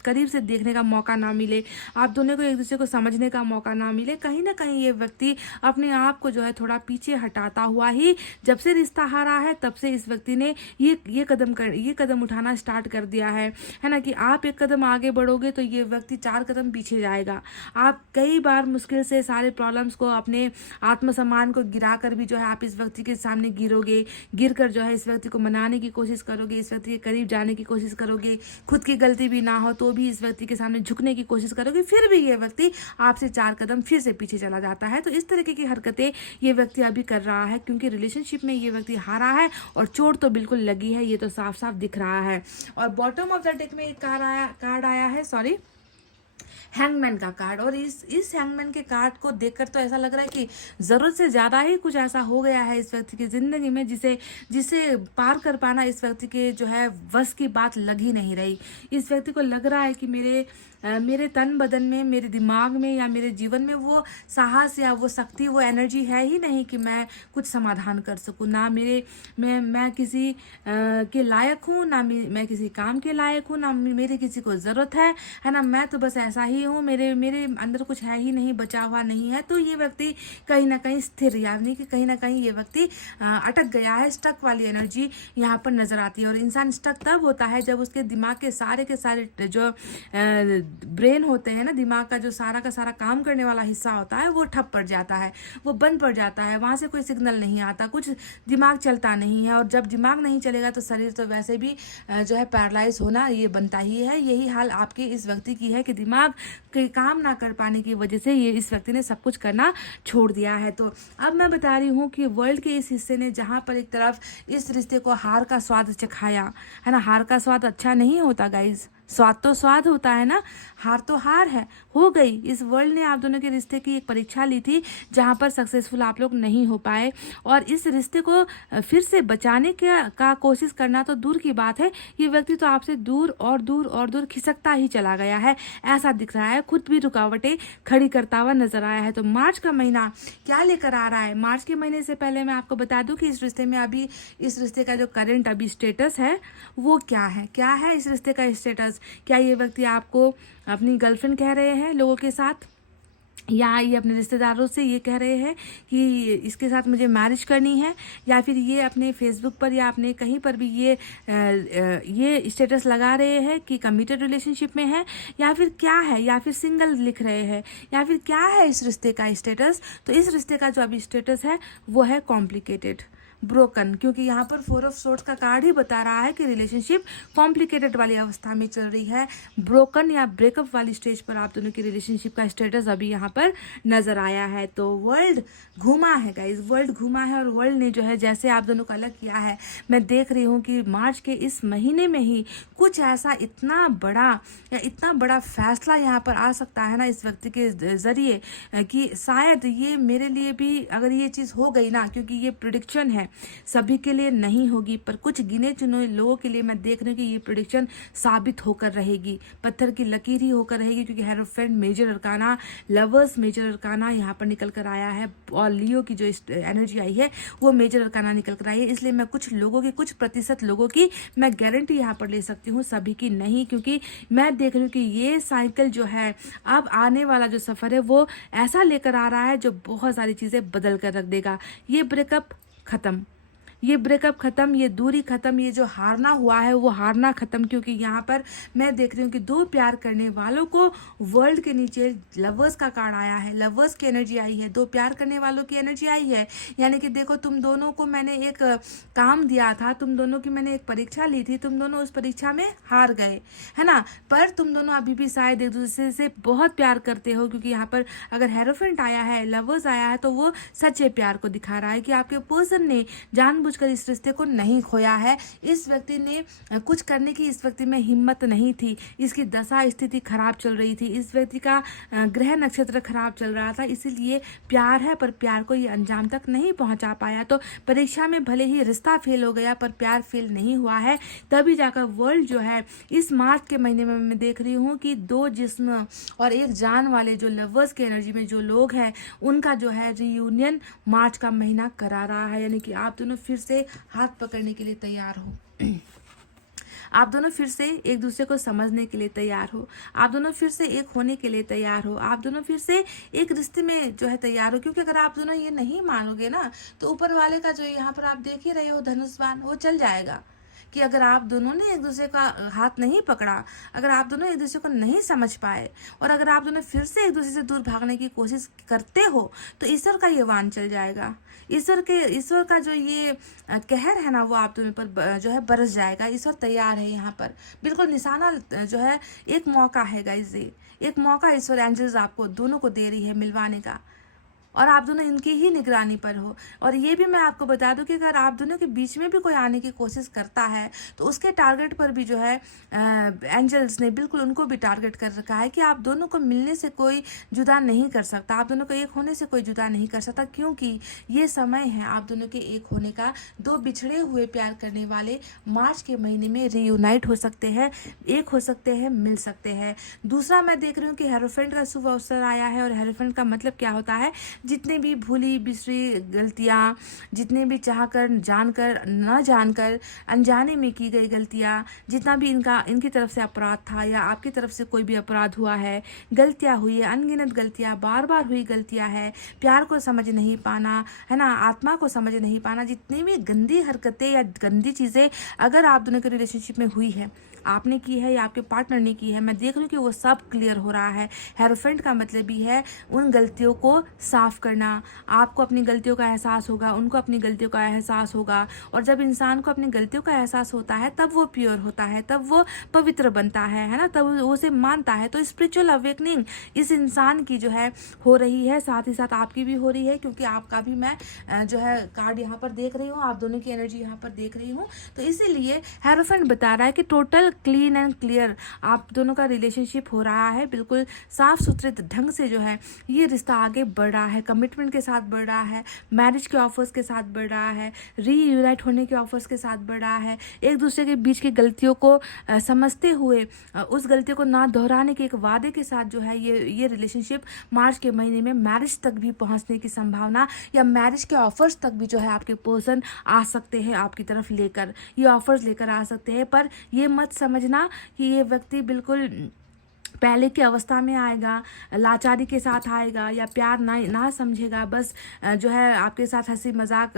करीब से देखने का मौका ना मिले, आप दोनों को एक दूसरे को समझने का मौका ना मिले। कहीं ना कहीं ये व्यक्ति अपने आप को जो है थोड़ा पीछे हटाता हुआ ही, जब से रिश्ता हारा है तब से इस व्यक्ति ने ये कदम उठाना स्टार्ट कर दिया है ना, कि आप एक कदम आगे बढ़ोगे तो ये व्यक्ति 4 कदम पीछे जाएगा। आप कई बार मुश्किल से सारे प्रॉब्लम्स को, अपने आत्मसम्मान को गिरा कर भी जो है आप इस व्यक्ति के सामने गिरकर जो है इस व्यक्ति को मनाने की कोशिश करोगे, इस व्यक्ति के करीब जाने की कोशिश करोगे, खुद की गलती भी ना हो तो भी इस व्यक्ति के सामने झुकने की कोशिश करोगे, फिर भी ये व्यक्ति आपसे 4 कदम फिर से पीछे चला जाता है। तो इस तरीके की हरकतें ये व्यक्ति अभी कर रहा है, क्योंकि रिलेशनशिप में ये व्यक्ति हारा है और चोट तो बिल्कुल लगी है, ये तो साफ साफ दिख रहा है। और बॉटम ऑफ द डेक में एक कार्ड आया है, सॉरी, हैंगमैन का कार्ड। और इस हैंगमैन के कार्ड को देखकर तो ऐसा लग रहा है कि ज़रूरत से ज़्यादा ही कुछ ऐसा हो गया है इस व्यक्ति की ज़िंदगी में, जिसे पार कर पाना इस व्यक्ति के जो है वश की बात लग ही नहीं रही। इस व्यक्ति को लग रहा है कि मेरे तन बदन में, मेरे दिमाग में या मेरे जीवन में वो साहस या वो शक्ति, वो एनर्जी है ही नहीं कि मैं कुछ समाधान कर सकूं। ना मैं किसी के लायक हूँ, ना मैं किसी काम के लायक हूँ, ना मेरी किसी को ज़रूरत है ना। मैं तो बस ऐसा ही हूँ, मेरे मेरे अंदर कुछ है ही नहीं, बचा हुआ नहीं है, तो ये व्यक्ति कहीं ना कहीं स्थिर, यानी कि कहीं ना कहीं ये व्यक्ति अटक गया है। स्टक वाली एनर्जी यहाँ पर नजर आती है। और इंसान स्टक तब होता है जब उसके दिमाग के सारे जो ब्रेन होते हैं ना, दिमाग का जो सारा का सारा काम करने वाला हिस्सा होता है, वो ठप पड़ जाता है, वो बंद पड़ जाता है, वहाँ से कोई सिग्नल नहीं आता, कुछ दिमाग चलता नहीं है। और जब दिमाग नहीं चलेगा तो शरीर तो वैसे भी जो है पैरालाइज होना ये बनता ही है। यही हाल आपके इस व्यक्ति की है कि दिमाग के काम ना कर पाने की वजह से ये इस व्यक्ति ने सब कुछ करना छोड़ दिया है। तो अब मैं बता रही हूँ कि वर्ल्ड के इस हिस्से ने जहाँ पर एक तरफ इस रिश्ते को हार का स्वाद चखाया है ना, हार का स्वाद अच्छा नहीं होता गाइज, स्वाद तो स्वाद होता है ना, हार तो हार है, हो गई। इस वर्ल्ड ने आप दोनों के रिश्ते की एक परीक्षा ली थी जहां पर सक्सेसफुल आप लोग नहीं हो पाए, और इस रिश्ते को फिर से बचाने का कोशिश करना तो दूर की बात है, ये व्यक्ति तो आपसे दूर और दूर और दूर खिसकता ही चला गया है, ऐसा दिख रहा है। खुद भी रुकावटें खड़ी करता हुआ नजर आया है। तो मार्च का महीना क्या लेकर आ रहा है? मार्च के महीने से पहले मैं आपको बता दूं कि इस रिश्ते में अभी इस रिश्ते का जो करंट अभी स्टेटस है वो क्या है इस रिश्ते का स्टेटस। क्या ये व्यक्ति आपको अपनी गर्लफ्रेंड कह रहे हैं लोगों के साथ, या ये अपने रिश्तेदारों से ये कह रहे हैं कि इसके साथ मुझे मैरिज करनी है, या फिर ये अपने फेसबुक पर या अपने कहीं पर भी ये स्टेटस लगा रहे हैं कि कमिटेड रिलेशनशिप में है, या फिर क्या है, या फिर सिंगल लिख रहे हैं, या फिर क्या है इस रिश्ते का स्टेटस? तो इस रिश्ते का जो अभी स्टेटस है वो है कॉम्प्लिकेटेड, ब्रोकन, क्योंकि यहाँ पर 4 ऑफ सोर्ड्स का कार्ड ही बता रहा है कि रिलेशनशिप कॉम्प्लिकेटेड वाली अवस्था में चल रही है, ब्रोकन या ब्रेकअप वाली स्टेज पर आप दोनों की रिलेशनशिप का स्टेटस अभी यहाँ पर नजर आया है। तो वर्ल्ड घूमा है गाइस, वर्ल्ड घूमा है, और वर्ल्ड ने जो है जैसे आप दोनों को अलग किया है, मैं देख रही हूँ कि मार्च के इस महीने में ही कुछ ऐसा इतना बड़ा फैसला यहाँ पर आ सकता है ना इस व्यक्ति के जरिए, कि शायद ये मेरे लिए भी अगर ये चीज़ हो गई ना, क्योंकि ये प्रिडिक्शन है, सभी के लिए नहीं होगी, पर कुछ गिने चुने लोगों के लिए मैं देख रही हूँ कि ये प्रेडिक्शन साबित होकर रहेगी, पत्थर की लकीर ही होकर रहेगी, क्योंकि hierophant major arcana, lovers major arcana यहाँ पर निकल कर आया है, और लियो की जो एनर्जी आई है वो मेजर अरकाना निकल कर आई है। इसलिए मैं कुछ लोगों की, कुछ प्रतिशत लोगों की मैं गारंटी यहाँ पर ले सकती हूँ, सभी की नहीं, क्योंकि मैं देख रही हूँ कि ये साइकिल जो है, अब आने वाला जो सफर है वो ऐसा लेकर आ रहा है जो बहुत सारी चीजें बदल कर रख देगा। ये ब्रेकअप खत्म, ये ब्रेकअप खत्म, ये दूरी खत्म, ये जो हारना हुआ है वो हारना खत्म, क्योंकि यहाँ पर मैं देख रही हूँ कि दो प्यार करने वालों को वर्ल्ड के नीचे लवर्स का कार्ड आया है, लवर्स की एनर्जी आई है, दो प्यार करने वालों की एनर्जी आई है। यानी कि देखो, तुम दोनों को मैंने एक काम दिया था, तुम दोनों की मैंने एक परीक्षा ली थी, तुम दोनों उस परीक्षा में हार गए, है ना, पर तुम दोनों अभी भी शायद एक दूसरे से बहुत प्यार करते हो, क्योंकि यहाँ पर अगर हेरोफेंट आया है, लवर्स आया है, तो वो सच्चे प्यार को दिखा रहा है कि आपके पर्सन ने जानबूझकर इस रिश्ते को नहीं खोया है। इस व्यक्ति ने कुछ करने की इस व्यक्ति में हिम्मत नहीं थी, इसकी दशा स्थिति खराब चल रही थी, इस व्यक्ति का ग्रह नक्षत्र खराब चल रहा था, इसीलिए प्यार है पर प्यार को ये अंजाम तक नहीं पहुंचा पाया। तो परीक्षा में भले ही रिश्ता फेल हो गया पर प्यार फेल नहीं हुआ है, तभी जाकर वर्ल्ड जो है इस मार्च के महीने में मैं देख रही हूँ कि दो जिस्म और एक जान वाले जो लवर्स के एनर्जी में जो लोग हैं, उनका जो है रियूनियन मार्च का महीना करा रहा है। यानी कि आप दोनों फिर से हाथ पकड़ने के लिए तैयार हो, आप दोनों फिर से एक दूसरे को समझने के लिए तैयार हो, आप दोनों फिर से एक होने के लिए तैयार हो, आप दोनों फिर से एक रिश्ते में जो है तैयार हो। क्योंकि अगर आप दोनों ये नहीं मानोगे ना, तो ऊपर वाले का जो यहाँ पर आप देख ही रहे हो धनुष्वान, वो चल जाएगा। कि अगर आप दोनों ने एक दूसरे का हाथ नहीं पकड़ा, अगर आप दोनों एक दूसरे को नहीं समझ पाए, और अगर आप दोनों फिर से एक दूसरे से दूर भागने की कोशिश करते हो, तो ईश्वर का ये वान चल जाएगा। ईश्वर का जो ये कहर है ना, वो आप दोनों पर जो है बरस जाएगा। ईश्वर तैयार है यहाँ पर, बिल्कुल निशाना जो है, एक मौका है गाइस, एक मौका ईश्वर एंजल्स आपको दोनों को दे रही है मिलवाने का, और आप दोनों इनकी ही निगरानी पर हो। और ये भी मैं आपको बता दूं कि अगर आप दोनों के बीच में भी कोई आने की कोशिश करता है, तो उसके टारगेट पर भी जो है एंजल्स ने बिल्कुल उनको भी टारगेट कर रखा है कि आप दोनों को मिलने से कोई जुदा नहीं कर सकता, आप दोनों को एक होने से कोई जुदा नहीं कर सकता, क्योंकि ये समय है आप दोनों के एक होने का। दो बिछड़े हुए प्यार करने वाले मार्च के महीने में रीयूनाइट हो सकते हैं, एक हो सकते हैं, मिल सकते हैं। दूसरा मैं देख रही हूँ कि हेरोफेंट का शुभ अवसर आया है, और हेरोफेंट का मतलब क्या होता है? जितने भी भूली बिसरी गलतियाँ, जितने भी चाहकर जानकर न जानकर अनजाने में की गई गलतियाँ, जितना भी इनकी तरफ से अपराध था या आपकी तरफ से कोई भी अपराध हुआ है, गलतियाँ हुई है, अनगिनत गलतियाँ, बार बार हुई गलतियाँ है, प्यार को समझ नहीं पाना, है ना, आत्मा को समझ नहीं पाना, जितनी भी गंदी हरकतें या गंदी चीज़ें अगर आप दोनों के रिलेशनशिप में हुई है, आपने की है या आपके पार्टनर ने की है, मैं देख रही हूँ कि वो सब क्लियर हो रहा है। हेरोफेंट का मतलब भी है उन गलतियों को साफ करना। आपको अपनी गलतियों का एहसास होगा, उनको अपनी गलतियों का एहसास होगा, और जब इंसान को अपनी गलतियों का एहसास होता है तब वो प्योर होता है, तब वो पवित्र बनता है ना, तब वो उसे मानता है। तो स्पिरिचुअल अवेकनिंग इस इंसान की जो है हो रही है, साथ ही साथ आपकी भी हो रही है, क्योंकि आपका भी मैं जो है कार्ड यहाँ पर देख रही हूँ, आप दोनों की एनर्जी यहाँ पर देख रही हूँ। तो इसीलिए हेरोफेंट बता रहा है कि टोटल क्लीन एंड क्लियर आप दोनों का रिलेशनशिप हो रहा है, बिल्कुल साफ सुथरे ढंग से जो है ये रिश्ता आगे बढ़ रहा है, कमिटमेंट के साथ बढ़ रहा है, मैरिज के ऑफर्स के साथ बढ़ रहा है, रीयूनाइट होने के ऑफर्स के साथ बढ़ रहा है, एक दूसरे के बीच की गलतियों को समझते हुए उस गलतियों को ना दोहराने के एक वादे के साथ जो है ये रिलेशनशिप मार्च के महीने में मैरिज तक भी पहुंचने की संभावना या मैरिज के ऑफर्स तक भी जो है आपके पर्सन आ सकते हैं, आपकी तरफ लेकर ये ऑफर्स लेकर आ सकते हैं। पर ये मत समझना कि ये व्यक्ति बिल्कुल पहले की अवस्था में आएगा, लाचारी के साथ आएगा या प्यार ना समझेगा, बस जो है आपके साथ हंसी मजाक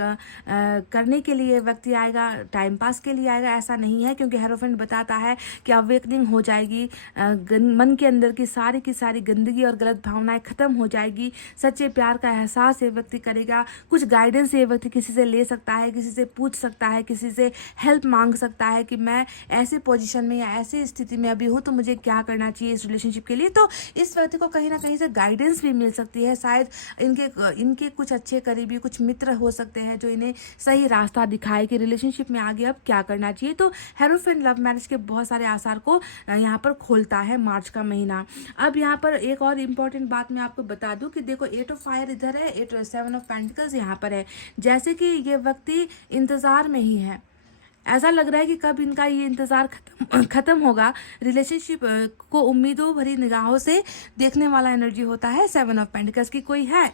करने के लिए व्यक्ति आएगा, टाइम पास के लिए आएगा, ऐसा नहीं है। क्योंकि हेरोफेंट बताता है कि अवेकनिंग हो जाएगी, मन के अंदर की सारी गंदगी और गलत भावनाएं खत्म हो जाएगी, सच्चे प्यार का एहसास ये व्यक्ति करेगा, कुछ गाइडेंस ये व्यक्ति किसी से ले सकता है, किसी से पूछ सकता है, किसी से हेल्प मांग सकता है कि मैं ऐसे पोजीशन में या ऐसी स्थिति में अभी हूँ तो मुझे क्या करना चाहिए इस रिलेशनशिप के लिए। तो इस व्यक्ति को कहीं ना कहीं से गाइडेंस भी मिल सकती है, शायद इनके कुछ अच्छे करीबी कुछ मित्र हो सकते हैं जो इन्हें सही रास्ता दिखाए कि रिलेशनशिप में आगे अब क्या करना चाहिए। तो हेरोफेंट लव मैरिज के बहुत सारे आसार को यहाँ पर खोलता है मार्च का महीना। अब यहाँ पर एक और इम्पॉर्टेंट बात मैं आपको बता दूं कि देखो 8 ऑफ फायर इधर है, 7 ऑफ पेंटिकल्स यहाँ पर है, जैसे कि ये व्यक्ति इंतजार में ही है, ऐसा लग रहा है कि कब इनका ये इंतज़ार खत्म होगा। रिलेशनशिप को उम्मीदों भरी निगाहों से देखने वाला एनर्जी होता है 7 ऑफ पेंटिकल्स की। कोई है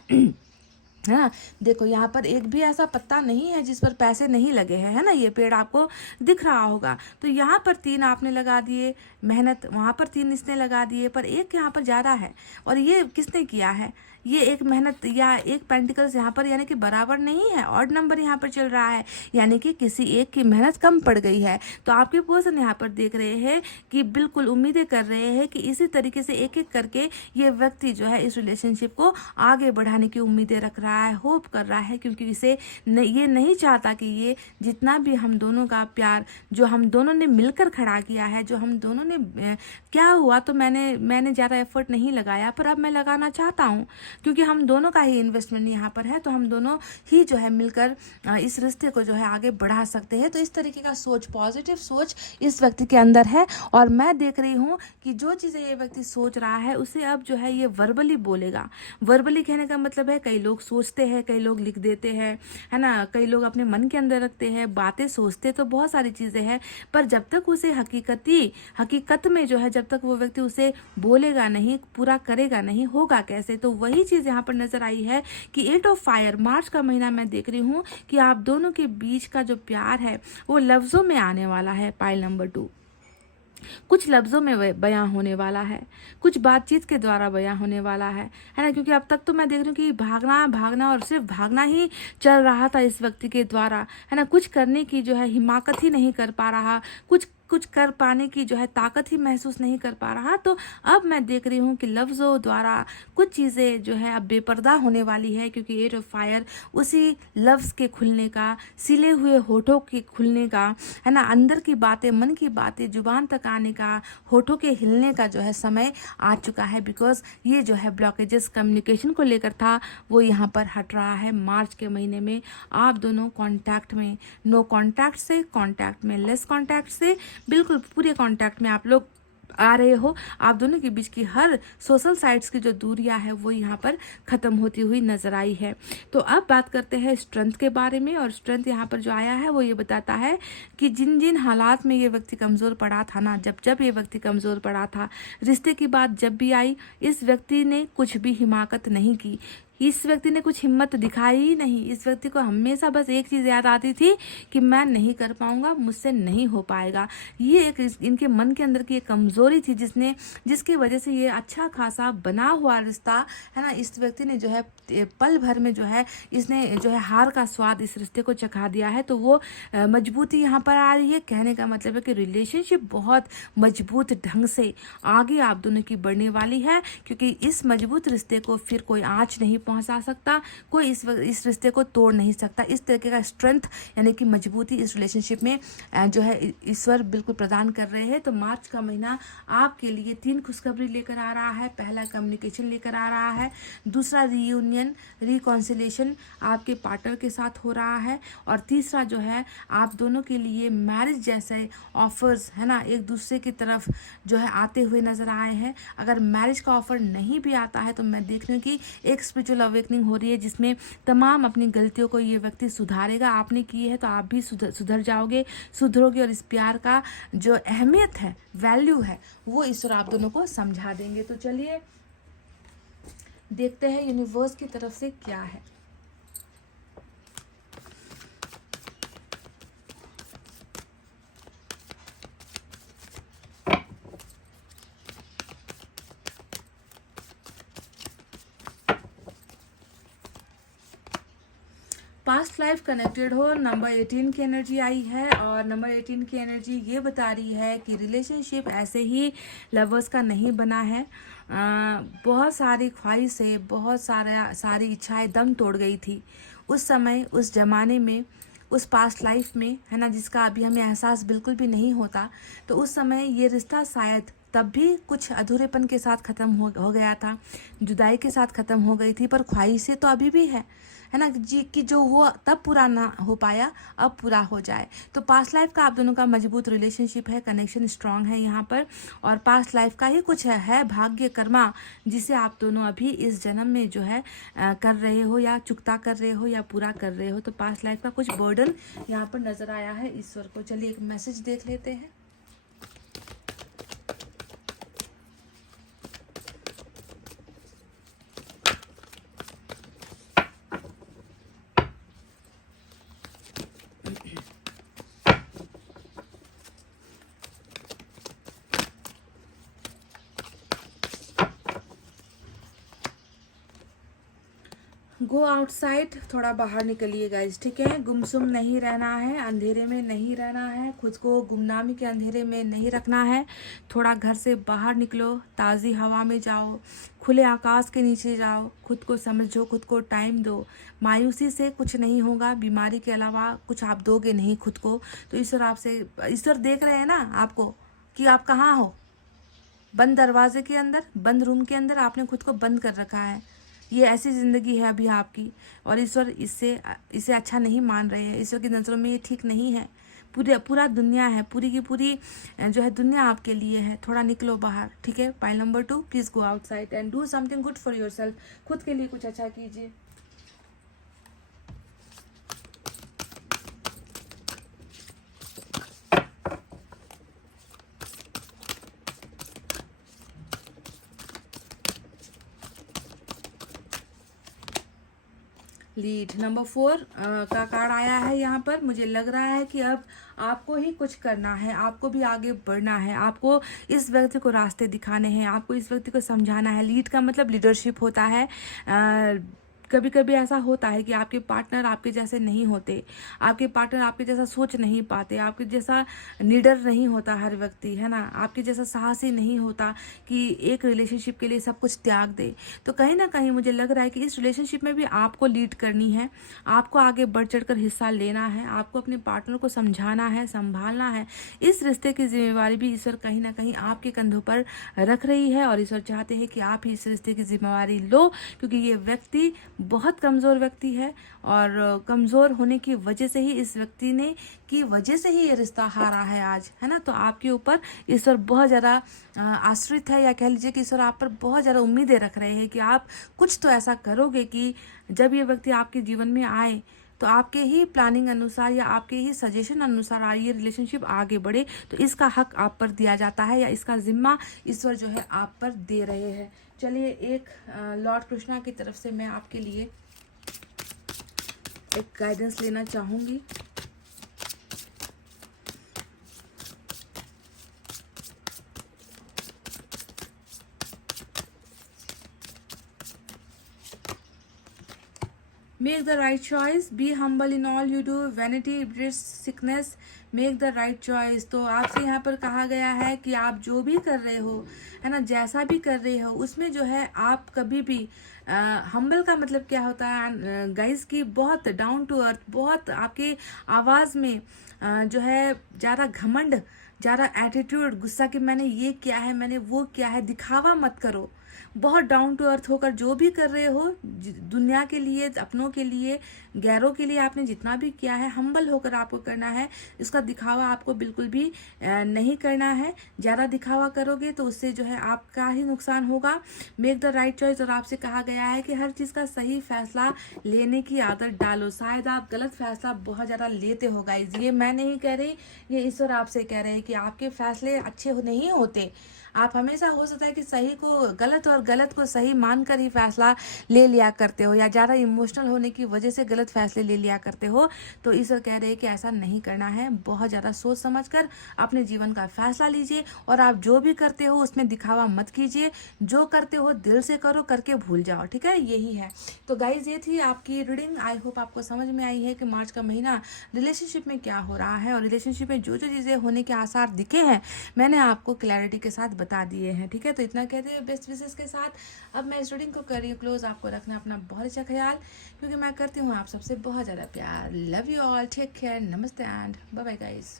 ना, देखो यहाँ पर एक भी ऐसा पत्ता नहीं है जिस पर पैसे नहीं लगे हैं, है ना, ये पेड़ आपको दिख रहा होगा। तो यहाँ पर 3 आपने लगा दिए, मेहनत वहाँ पर 3 इसने लगा दिए, पर एक यहाँ पर ज़्यादा है, और ये किसने किया है, ये एक मेहनत या एक पेंटिकल्स यहाँ पर यानी कि बराबर नहीं है, ऑड नंबर यहाँ पर चल रहा है, यानी कि किसी एक की मेहनत कम पड़ गई है। तो आपके पर्सन यहाँ पर देख रहे हैं कि बिल्कुल उम्मीदें कर रहे हैं कि इसी तरीके से एक एक करके ये व्यक्ति जो है इस रिलेशनशिप को आगे बढ़ाने की उम्मीदें रख रहा है, होप कर रहा है, क्योंकि इसे ये नहीं चाहता कि ये जितना भी हम दोनों का प्यार जो हम दोनों ने मिलकर खड़ा किया है, जो हम दोनों ने क्या हुआ तो मैंने ज़्यादा एफर्ट नहीं लगाया, पर अब मैं लगाना चाहता हूँ, क्योंकि हम दोनों का ही इन्वेस्टमेंट यहाँ पर है, तो हम दोनों ही जो है मिलकर इस रिश्ते को जो है आगे बढ़ा सकते हैं। तो इस तरीके का सोच, पॉजिटिव सोच इस व्यक्ति के अंदर है, और मैं देख रही हूँ कि जो चीज़ें ये व्यक्ति सोच रहा है उसे अब जो है ये वर्बली बोलेगा। वर्बली कहने का मतलब है कई लोग सोचते हैं, कई लोग लिख देते हैं, है ना, कई लोग अपने मन के अंदर रखते हैं, बातें सोचते तो बहुत सारी चीज़ें हैं, पर जब तक उसे हकीकत में जो है जब तक वो व्यक्ति उसे बोलेगा नहीं, पूरा करेगा नहीं, होगा कैसे। तो वही चीज़ यहाँ पर नजर आई है कि 8 ऑफ फायर मार्च का महीना मैं देख रही हूँ कि आप दोनों के बीच का जो प्यार है वो लफ्ज़ों में आने वाला है। पाइल नंबर 2 कुछ लफ्ज़ों में बयां होने वाला है, कुछ बातचीत के द्वारा बयां होने वाला है ना, क्योंकि अब तक तो मैं देख रही हूँ कि भागना और सिर्फ भागना ही चल रहा था इस व्यक्ति के द्वारा, है ना, कुछ करने की जो है हिमाकत ही नहीं कर पा रहा, कुछ कर पाने की जो है ताकत ही महसूस नहीं कर पा रहा। तो अब मैं देख रही हूँ कि लफ्ज़ों द्वारा कुछ चीज़ें जो है अब बेपर्दा होने वाली है, क्योंकि 8 ऑफ फायर उसी लफ्ज़ के खुलने का, सिले हुए होठों के खुलने का, है ना, अंदर की बातें, मन की बातें जुबान तक आने का, होठों के हिलने का जो है समय आ चुका है। बिकॉज ये जो है ब्लॉकेजेस कम्युनिकेशन को लेकर था वो यहाँ पर हट रहा है। मार्च के महीने में आप दोनों कॉन्टैक्ट में, नो कॉन्टैक्ट से कॉन्टैक्ट में, लेस कॉन्टैक्ट से बिल्कुल पूरे कांटेक्ट में आप लोग आ रहे हो। आप दोनों के बीच की हर सोशल साइट्स की जो दूरियां है वो यहाँ पर ख़त्म होती हुई नजर आई है। तो अब बात करते हैं स्ट्रेंथ के बारे में, और स्ट्रेंथ यहाँ पर जो आया है वो ये बताता है कि जिन जिन हालात में ये व्यक्ति कमज़ोर पड़ा था ना, जब ये व्यक्ति कमज़ोर पड़ा था, रिश्ते की बात जब भी आई, इस व्यक्ति ने कुछ भी हिमाकत नहीं की। इस व्यक्ति ने कुछ हिम्मत दिखाई ही नहीं। इस व्यक्ति को हमेशा बस एक चीज़ याद आती थी कि मैं नहीं कर पाऊंगा, मुझसे नहीं हो पाएगा। ये एक इनके मन के अंदर की एक कमज़ोरी थी जिसकी वजह से ये अच्छा खासा बना हुआ रिश्ता है ना, इस व्यक्ति ने जो है पल भर में जो है इसने जो है हार का स्वाद इस रिश्ते को चखा दिया है। तो वो मजबूती यहाँ पर आ रही है। कहने का मतलब है कि रिलेशनशिप बहुत मजबूत ढंग से आगे आप दोनों की बढ़ने वाली है, क्योंकि इस मजबूत रिश्ते को फिर कोई आँच नहीं पहुँचा सकता, कोई इस रिश्ते को तोड़ नहीं सकता। इस तरीके का स्ट्रेंथ यानी कि मजबूती इस रिलेशनशिप में जो है ईश्वर बिल्कुल प्रदान कर रहे हैं। तो मार्च का महीना आपके लिए 3 खुशखबरी लेकर आ रहा है। पहला कम्युनिकेशन लेकर आ रहा है, दूसरा रीयूनियन रिकॉन्सिलेशन आपके पार्टनर के साथ हो रहा है, और तीसरा जो है आप दोनों के लिए मैरिज जैसे ऑफर्स है ना एक दूसरे की तरफ जो है आते हुए नजर आए हैं। अगर मैरिज का ऑफर नहीं भी आता है तो मैं देख रही हूँ कि एक स्पिरिचुअल अवेकनिंग हो रही है जिसमें तमाम अपनी गलतियों को ये व्यक्ति सुधारेगा। आपने की है तो आप भी सुधर जाओगे, सुधरोगे, और इस प्यार का जो अहमियत है, वैल्यू है, वो ईश्वर आप दोनों को समझा देंगे। तो चलिए देखते हैं यूनिवर्स की तरफ से क्या है। पास्ट लाइफ कनेक्टेड हो, नंबर 18 की एनर्जी आई है, और नंबर 18 की एनर्जी ये बता रही है कि रिलेशनशिप ऐसे ही लवर्स का नहीं बना है। बहुत सारी ख्वाहिशें, बहुत सारी इच्छाएं दम तोड़ गई थी उस समय, उस ज़माने में, उस पास्ट लाइफ में है ना, जिसका अभी हमें एहसास बिल्कुल भी नहीं होता। तो उस समय ये रिश्ता शायद तब भी कुछ अधूरेपन के साथ ख़त्म हो गया था, जुदाई के साथ ख़त्म हो गई थी, पर ख्वाहिशें तो अभी भी है ना जी, कि जो वो तब पूरा ना हो पाया अब पूरा हो जाए। तो पास्ट लाइफ का आप दोनों का मजबूत रिलेशनशिप है, कनेक्शन स्ट्रांग है यहाँ पर, और पास्ट लाइफ का ही कुछ है भाग्य कर्मा, जिसे आप दोनों अभी इस जन्म में जो है कर रहे हो, या चुकता कर रहे हो, या पूरा कर रहे हो। तो पास्ट लाइफ का कुछ बर्डन यहाँ पर नजर आया है ईश्वर को। चलिए एक मैसेज देख लेते हैं। गो आउटसाइड, थोड़ा बाहर निकलिए गाइज, ठीक है। गुमसुम नहीं रहना है, अंधेरे में नहीं रहना है, खुद को गुमनामी के अंधेरे में नहीं रखना है। थोड़ा घर से बाहर निकलो, ताज़ी हवा में जाओ, खुले आकाश के नीचे जाओ, खुद को समझो, खुद को टाइम दो। मायूसी से कुछ नहीं होगा, बीमारी के अलावा कुछ आप दोगे नहीं खुद को। तो ईश्वर देख रहे हैं ना आपको कि आप कहाँ हो। बंद दरवाजे के अंदर, बंद रूम के अंदर आपने खुद को बंद कर रखा है। ये ऐसी ज़िंदगी है अभी आपकी, और ईश्वर इसे अच्छा नहीं मान रहे हैं। ईश्वर की नज़रों में ये ठीक नहीं है। पूरा दुनिया है, पूरी की पूरी जो है दुनिया आपके लिए है। थोड़ा निकलो बाहर, ठीक है। Pile number 2, please go outside and do something good for yourself. खुद के लिए कुछ अच्छा कीजिए। लीड नंबर 4 का कार्ड आया है यहाँ पर। मुझे लग रहा है कि अब आपको ही कुछ करना है, आपको भी आगे बढ़ना है, आपको इस व्यक्ति को रास्ते दिखाने हैं, आपको इस व्यक्ति को समझाना है। लीड का मतलब लीडरशिप होता है। कभी कभी ऐसा होता है कि आपके पार्टनर आपके जैसे नहीं होते, आपके पार्टनर आपके जैसा सोच नहीं पाते, आपके जैसा निडर नहीं होता हर व्यक्ति, है ना, आपके जैसा साहसी नहीं होता कि एक रिलेशनशिप के लिए सब कुछ त्याग दे। तो कहीं ना कहीं मुझे लग रहा है कि इस रिलेशनशिप में भी आपको लीड करनी है, आपको आगे बढ़ चढ़ कर हिस्सा लेना है, आपको अपने पार्टनर को समझाना है, संभालना है। इस रिश्ते की जिम्मेवारी भी ईश्वर कहीं ना कहीं आपके कंधों पर रख रही है, और ईश्वर चाहते हैं कि आप ही इस रिश्ते की जिम्मेवारी लो, क्योंकि ये व्यक्ति बहुत कमज़ोर व्यक्ति है, और कमज़ोर होने की वजह से ही इस व्यक्ति ने की वजह से ही ये रिश्ता हारा है आज, है ना। तो आपके ऊपर ईश्वर बहुत ज़्यादा आश्रित है, या कह लीजिए कि ईश्वर आप पर बहुत ज़्यादा उम्मीदें रख रहे हैं कि आप कुछ तो ऐसा करोगे कि जब ये व्यक्ति आपके जीवन में आए तो आपके ही प्लानिंग अनुसार या आपके ही सजेशन अनुसार ये रिलेशनशिप आगे बढ़े, तो इसका हक आप पर दिया जाता है या इसका जिम्मा ईश्वर जो है आप पर दे रहे हैं। चलिए एक लॉर्ड कृष्णा की तरफ से मैं आपके लिए एक गाइडेंस लेना चाहूँगी। Make the right choice. Be humble in all you do. Vanity breeds sickness. Make the right choice. तो आपसे यहाँ पर कहा गया है कि आप जो भी कर रहे हो, है ना, जैसा भी कर रहे हो, उसमें जो है आप कभी भी हम्बल का मतलब क्या होता है गाइस, की बहुत डाउन टू अर्थ, बहुत आपके आवाज़ में जो है ज़्यादा घमंड, ज़्यादा एटीट्यूड, गुस्सा कि मैंने ये किया है, मैंने वो किया है, दिखावा मत करो। बहुत डाउन टू अर्थ होकर जो भी कर रहे हो, दुनिया के लिए, अपनों के लिए, गैरों के लिए आपने जितना भी किया है, हम्बल होकर आपको करना है। इसका दिखावा आपको बिल्कुल भी नहीं करना है। ज़्यादा दिखावा करोगे तो उससे जो है आपका ही नुकसान होगा। Make the right choice. और आपसे कहा गया है कि हर चीज़ का सही फैसला लेने की आदत डालो। शायद आप गलत फैसला बहुत ज़्यादा लेते हो गाइस, ये मैं नहीं कह रही, ये ईश्वर आपसे कह रहे हैं कि आपके फैसले अच्छे नहीं होते। आप हमेशा हो सकता है कि सही को गलत और गलत को सही मानकर ही फैसला ले लिया करते हो, या ज़्यादा इमोशनल होने की वजह से गलत फैसले ले लिया करते हो। तो ईश्वर कह रहे हैं कि ऐसा नहीं करना है। बहुत ज़्यादा सोच समझकर अपने जीवन का फैसला लीजिए, और आप जो भी करते हो उसमें दिखावा मत कीजिए। जो करते हो दिल से करो, करके भूल जाओ, ठीक है, यही है। तो गाइज ये थी आपकी रीडिंग। आई होप आपको समझ में आई है कि मार्च का महीना रिलेशनशिप में क्या हो रहा है, और रिलेशनशिप में जो जो चीज़ें होने के आसार दिखे हैं मैंने आपको क्लैरिटी के साथ बता दिए हैं, ठीक है। तो इतना कहते हुए बेस्ट विशेस के साथ अब मैं इस रीडिंग को कर रही हूँ क्लोज। आपको रखना अपना बहुत अच्छा ख्याल, क्योंकि मैं करती हूँ आप सबसे बहुत ज़्यादा प्यार। Love you all, take care, नमस्ते एंड बाय बाय गाइस।